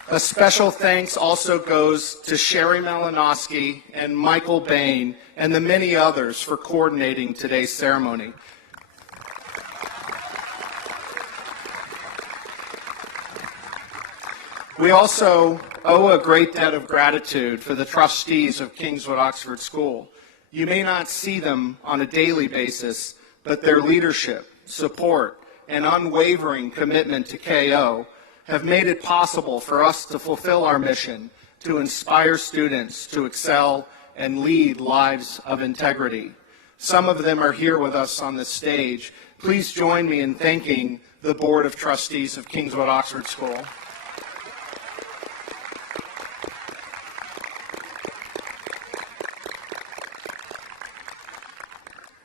A special thanks also goes to Sherry Malinowski and Michael Bain and the many others for coordinating today's ceremony. We also owe a great debt of gratitude for the trustees of Kingswood Oxford School. You may not see them on a daily basis, but their leadership, support, and unwavering commitment to KO have made it possible for us to fulfill our mission to inspire students to excel and lead lives of integrity. Some of them are here with us on the stage. Please join me in thanking the Board of Trustees of Kingswood Oxford School.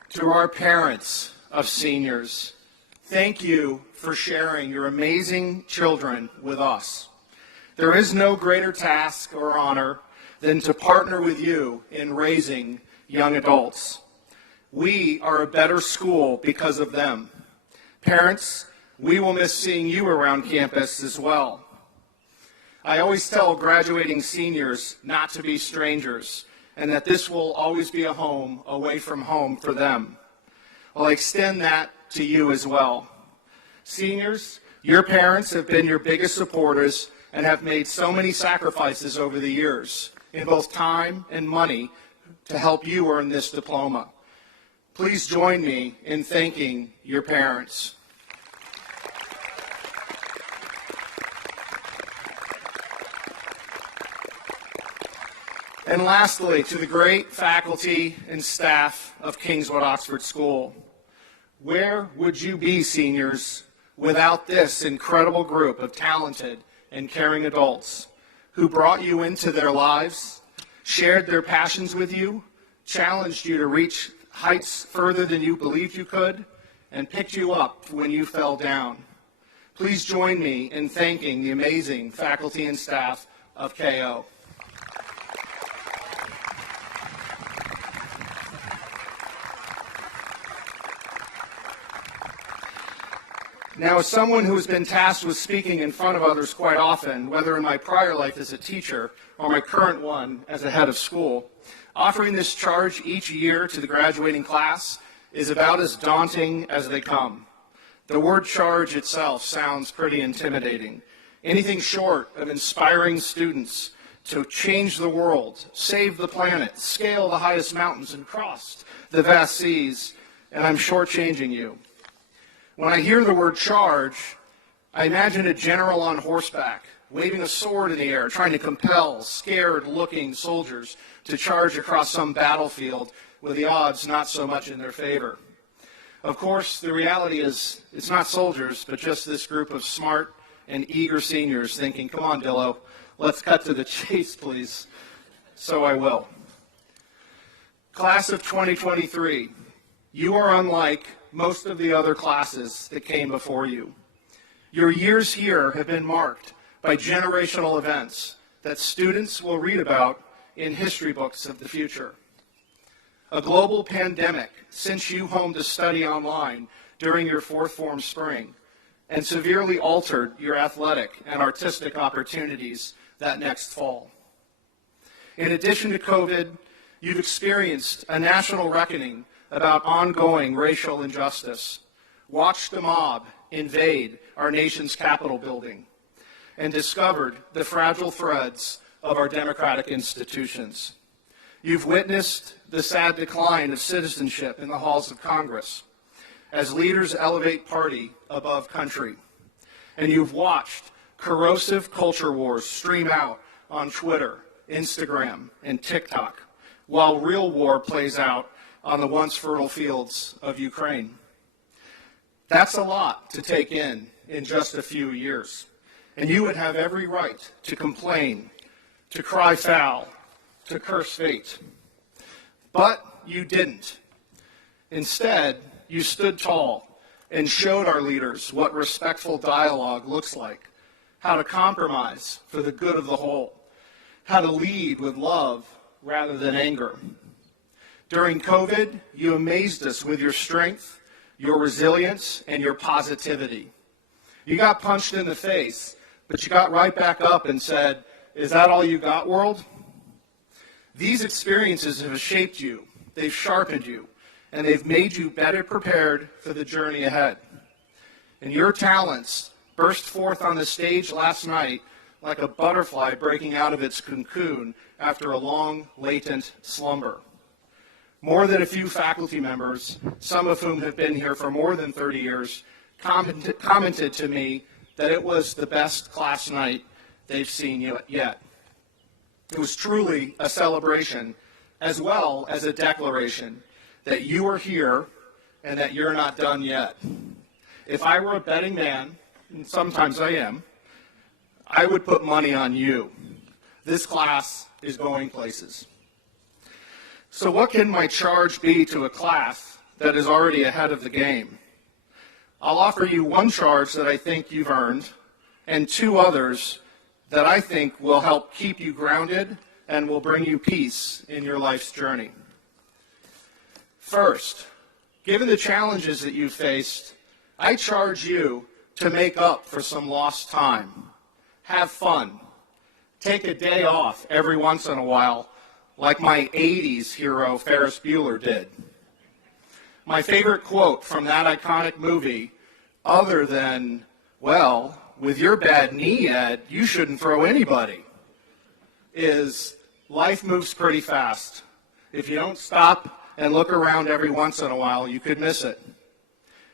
To our parents of seniors, thank you for sharing your amazing children with us. There is no greater task or honor than to partner with you in raising young adults. We are a better school because of them. Parents, we will miss seeing you around campus as well. I always tell graduating seniors not to be strangers, and that this will always be a home away from home for them. I'll extend that to you as well. Seniors, your parents have been your biggest supporters and have made so many sacrifices over the years in both time and money to help you earn this diploma. Please join me in thanking your parents. And lastly, to the great faculty and staff of Kingswood Oxford School, where would you be, seniors, without this incredible group of talented and caring adults who brought you into their lives, shared their passions with you, challenged you to reach heights further than you believed you could, and picked you up when you fell down? Please join me in thanking the amazing faculty and staff of KO. Now, as someone who has been tasked with speaking in front of others quite often, whether in my prior life as a teacher or my current one as a head of school, offering this charge each year to the graduating class is about as daunting as they come. The word charge itself sounds pretty intimidating. Anything short of inspiring students to change the world, save the planet, scale the highest mountains, and cross the vast seas, and I'm shortchanging you. When I hear the word charge, I imagine a general on horseback, waving a sword in the air, trying to compel scared-looking soldiers to charge across some battlefield with the odds not so much in their favor. Of course, the reality is it's not soldiers, but just this group of smart and eager seniors thinking, come on, Dillo, let's cut to the chase, please. So I will. Class of 2023, you are unlike most of the other classes that came before you. Your years here have been marked by generational events that students will read about in history books of the future. A global pandemic sent you home to study online during your fourth form spring and severely altered your athletic and artistic opportunities that next fall. In addition to COVID, you've experienced a national reckoning about ongoing racial injustice, watched the mob invade our nation's Capitol building, and discovered the fragile threads of our democratic institutions. You've witnessed the sad decline of citizenship in the halls of Congress as leaders elevate party above country. And you've watched corrosive culture wars stream out on Twitter, Instagram, and TikTok, while real war plays out on the once fertile fields of Ukraine. That's a lot to take in just a few years, and you would have every right to complain, to cry foul, to curse fate. But you didn't. Instead, you stood tall and showed our leaders what respectful dialogue looks like, how to compromise for the good of the whole, how to lead with love rather than anger. During COVID, you amazed us with your strength, your resilience, and your positivity. You got punched in the face, but you got right back up and said, "Is that all you got, world?" These experiences have shaped you, they've sharpened you, and they've made you better prepared for the journey ahead. And your talents burst forth on the stage last night like a butterfly breaking out of its cocoon after a long, latent slumber. More than a few faculty members, some of whom have been here for more than 30 years, commented to me that it was the best class night they've seen yet. It was truly a celebration, as well as a declaration that you are here and that you're not done yet. If I were a betting man, and sometimes I am, I would put money on you. This class is going places. So what can my charge be to a class that is already ahead of the game? I'll offer you one charge that I think you've earned, and two others that I think will help keep you grounded and will bring you peace in your life's journey. First, given the challenges that you've faced, I charge you to make up for some lost time. Have fun. Take a day off every once in a while, like my 80s hero Ferris Bueller did. My favorite quote from that iconic movie, other than, "Well, with your bad knee, Ed, you shouldn't throw anybody," is, "Life moves pretty fast. If you don't stop and look around every once in a while, you could miss it."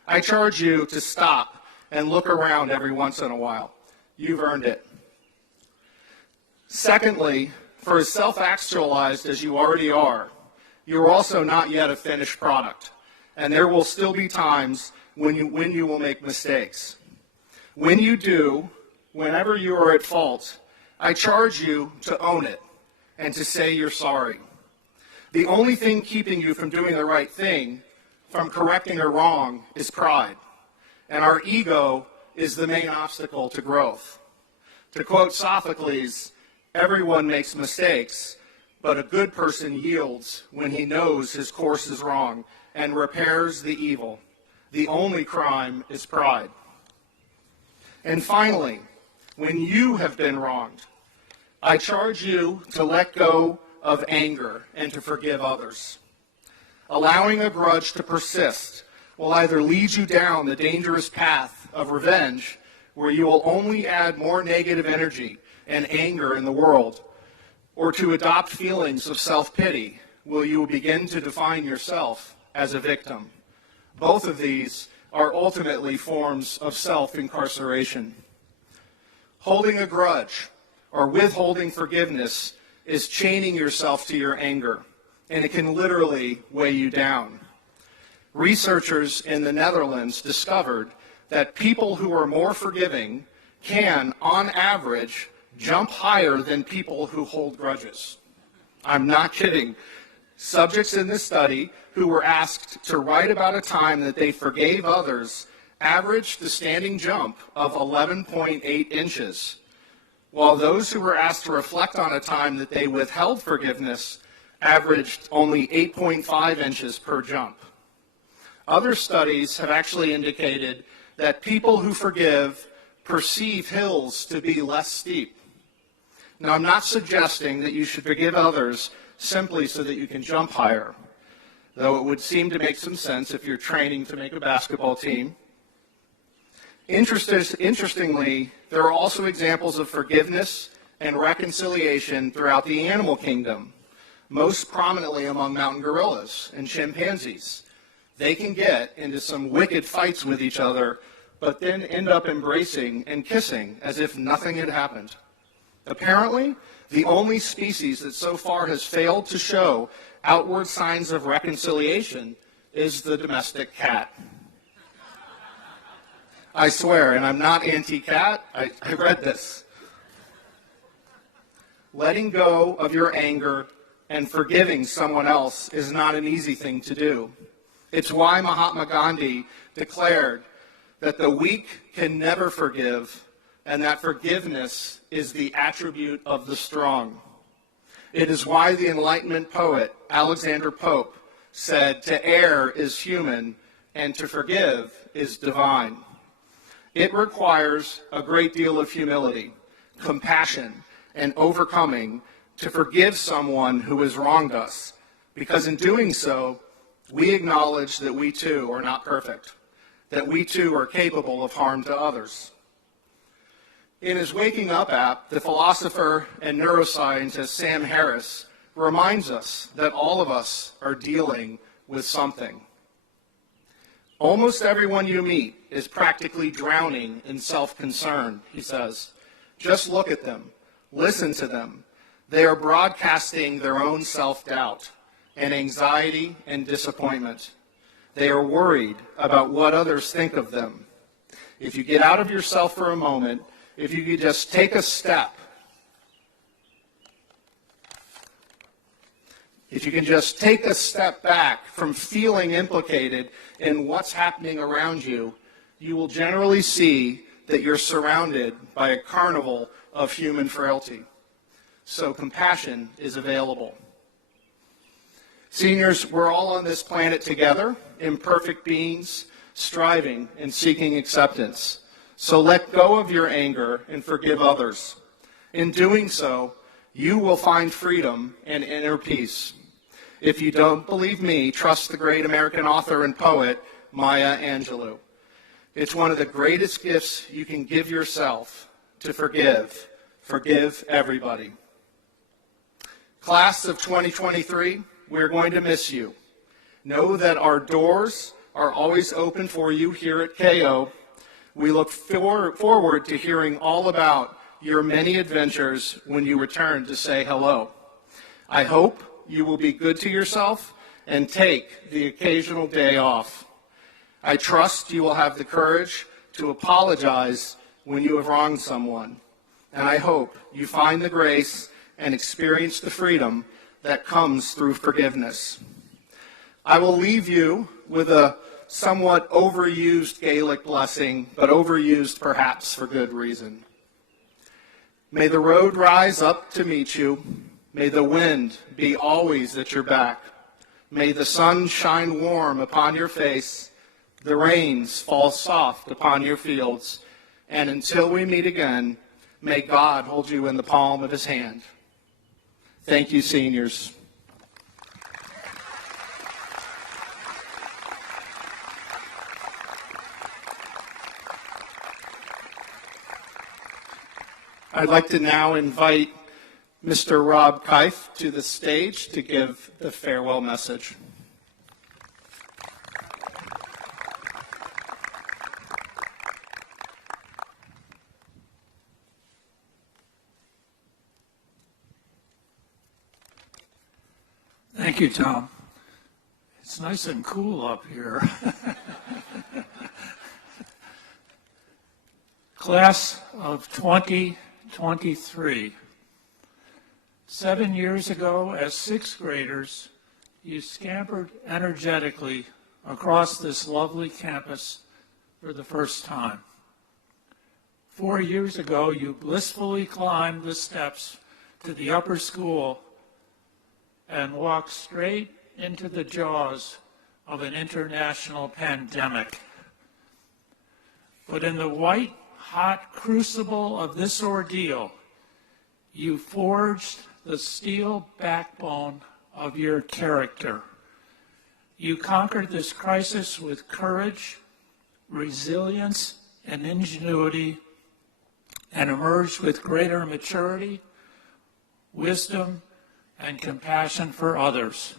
I charge you to stop and look around every once in a while. You've earned it. Secondly, for as self-actualized as you already are, you're also not yet a finished product, and there will still be times when you will make mistakes. When you do, whenever you are at fault, I charge you to own it and to say you're sorry. The only thing keeping you from doing the right thing, from correcting a wrong, is pride, and our ego is the main obstacle to growth. To quote Sophocles, "Everyone makes mistakes, but a good person yields when he knows his course is wrong and repairs the evil. The only crime is pride." And finally, when you have been wronged, I charge you to let go of anger and to forgive others. Allowing a grudge to persist will either lead you down the dangerous path of revenge, where you will only add more negative energy and anger in the world, or to adopt feelings of self-pity, where you will begin to define yourself as a victim. Both of these are ultimately forms of self-incarceration. Holding a grudge or withholding forgiveness is chaining yourself to your anger, and it can literally weigh you down. Researchers in the Netherlands discovered that people who are more forgiving can, on average, jump higher than people who hold grudges. I'm not kidding. Subjects in this study who were asked to write about a time that they forgave others averaged the standing jump of 11.8 inches, while those who were asked to reflect on a time that they withheld forgiveness averaged only 8.5 inches per jump. Other studies have actually indicated that people who forgive perceive hills to be less steep. Now, I'm not suggesting that you should forgive others simply so that you can jump higher, though it would seem to make some sense if you're training to make a basketball team. Interestingly, there are also examples of forgiveness and reconciliation throughout the animal kingdom, most prominently among mountain gorillas and chimpanzees. They can get into some wicked fights with each other, but then end up embracing and kissing as if nothing had happened. Apparently, the only species that so far has failed to show outward signs of reconciliation is the domestic cat. I swear, and I'm not anti-cat, I read this. letting go of your anger and forgiving someone else is not an easy thing to do. It's why Mahatma Gandhi declared that the weak can never forgive, and that forgiveness is the attribute of the strong. It is why the Enlightenment poet Alexander Pope said, "To err is human, and to forgive is divine." It requires a great deal of humility, compassion, and overcoming to forgive someone who has wronged us, because in doing so, we acknowledge that we too are not perfect, that we too are capable of harm to others. In his Waking Up app, the philosopher and neuroscientist Sam Harris reminds us that all of us are dealing with something. Almost everyone you meet is practically drowning in self-concern, he says. Just look at them. Listen to them. They are broadcasting their own self-doubt and anxiety and disappointment. They are worried about what others think of them. If you get out of yourself for a moment, if you could just take a step, if you can just take a step back from feeling implicated in what's happening around you, you will generally see that you're surrounded by a carnival of human frailty. So compassion is available. Seniors, we're all on this planet together, imperfect beings, striving and seeking acceptance. So let go of your anger and forgive others. In doing so, you will find freedom and inner peace. If you don't believe me, trust the great American author and poet, Maya Angelou. It's one of the greatest gifts you can give yourself to forgive. Forgive everybody. Class of 2023, we're going to miss you. Know that our doors are always open for you here at KO. We look forward to hearing all about your many adventures when you return to say hello. I hope you will be good to yourself and take the occasional day off. I trust you will have the courage to apologize when you have wronged someone. And I hope you find the grace and experience the freedom that comes through forgiveness. I will leave you with a somewhat overused Gaelic blessing, but overused perhaps for good reason. May the road rise up to meet you. May the wind be always at your back. May the sun shine warm upon your face, the rains fall soft upon your fields, and until we meet again, may God hold you in the palm of his hand. Thank you, seniors. I'd like to now invite Mr. Rob Keif to the stage to give the farewell message. Thank you, Tom. It's nice and cool up here. Class of 2023. 7 years ago, as sixth graders, you scampered energetically across this lovely campus for the first time. 4 years ago, you blissfully climbed the steps to the upper school and walked straight into the jaws of an international pandemic. But in the white-hot crucible of this ordeal, you forged the steel backbone of your character. You conquered this crisis with courage, resilience, and ingenuity, and emerged with greater maturity, wisdom, and compassion for others.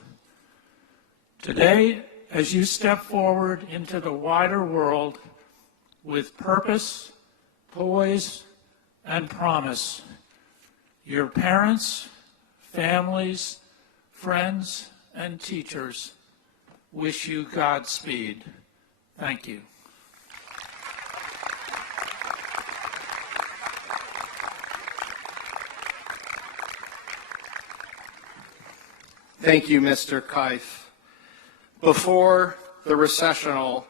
Today, as you step forward into the wider world with purpose, poise, and promise, your parents, families, friends, and teachers wish you Godspeed. Thank you. Thank you, Mr. Keif. Before the recessional,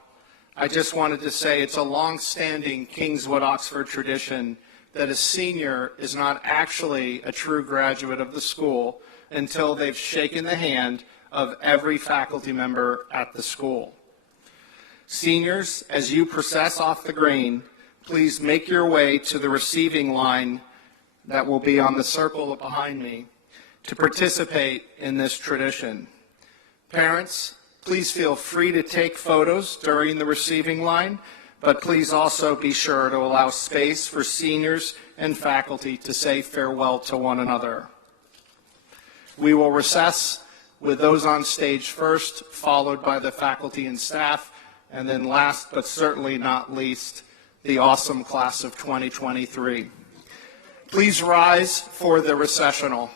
I just wanted to say it's a long-standing Kingswood Oxford tradition that a senior is not actually a true graduate of the school until they've shaken the hand of every faculty member at the school. Seniors, as you process off the green, please make your way to the receiving line that will be on the circle behind me to participate in this tradition. Parents, please feel free to take photos during the receiving line, but please also be sure to allow space for seniors and faculty to say farewell to one another. We will recess with those on stage first, followed by the faculty and staff, and then last but certainly not least, the awesome class of 2023. Please rise for the recessional.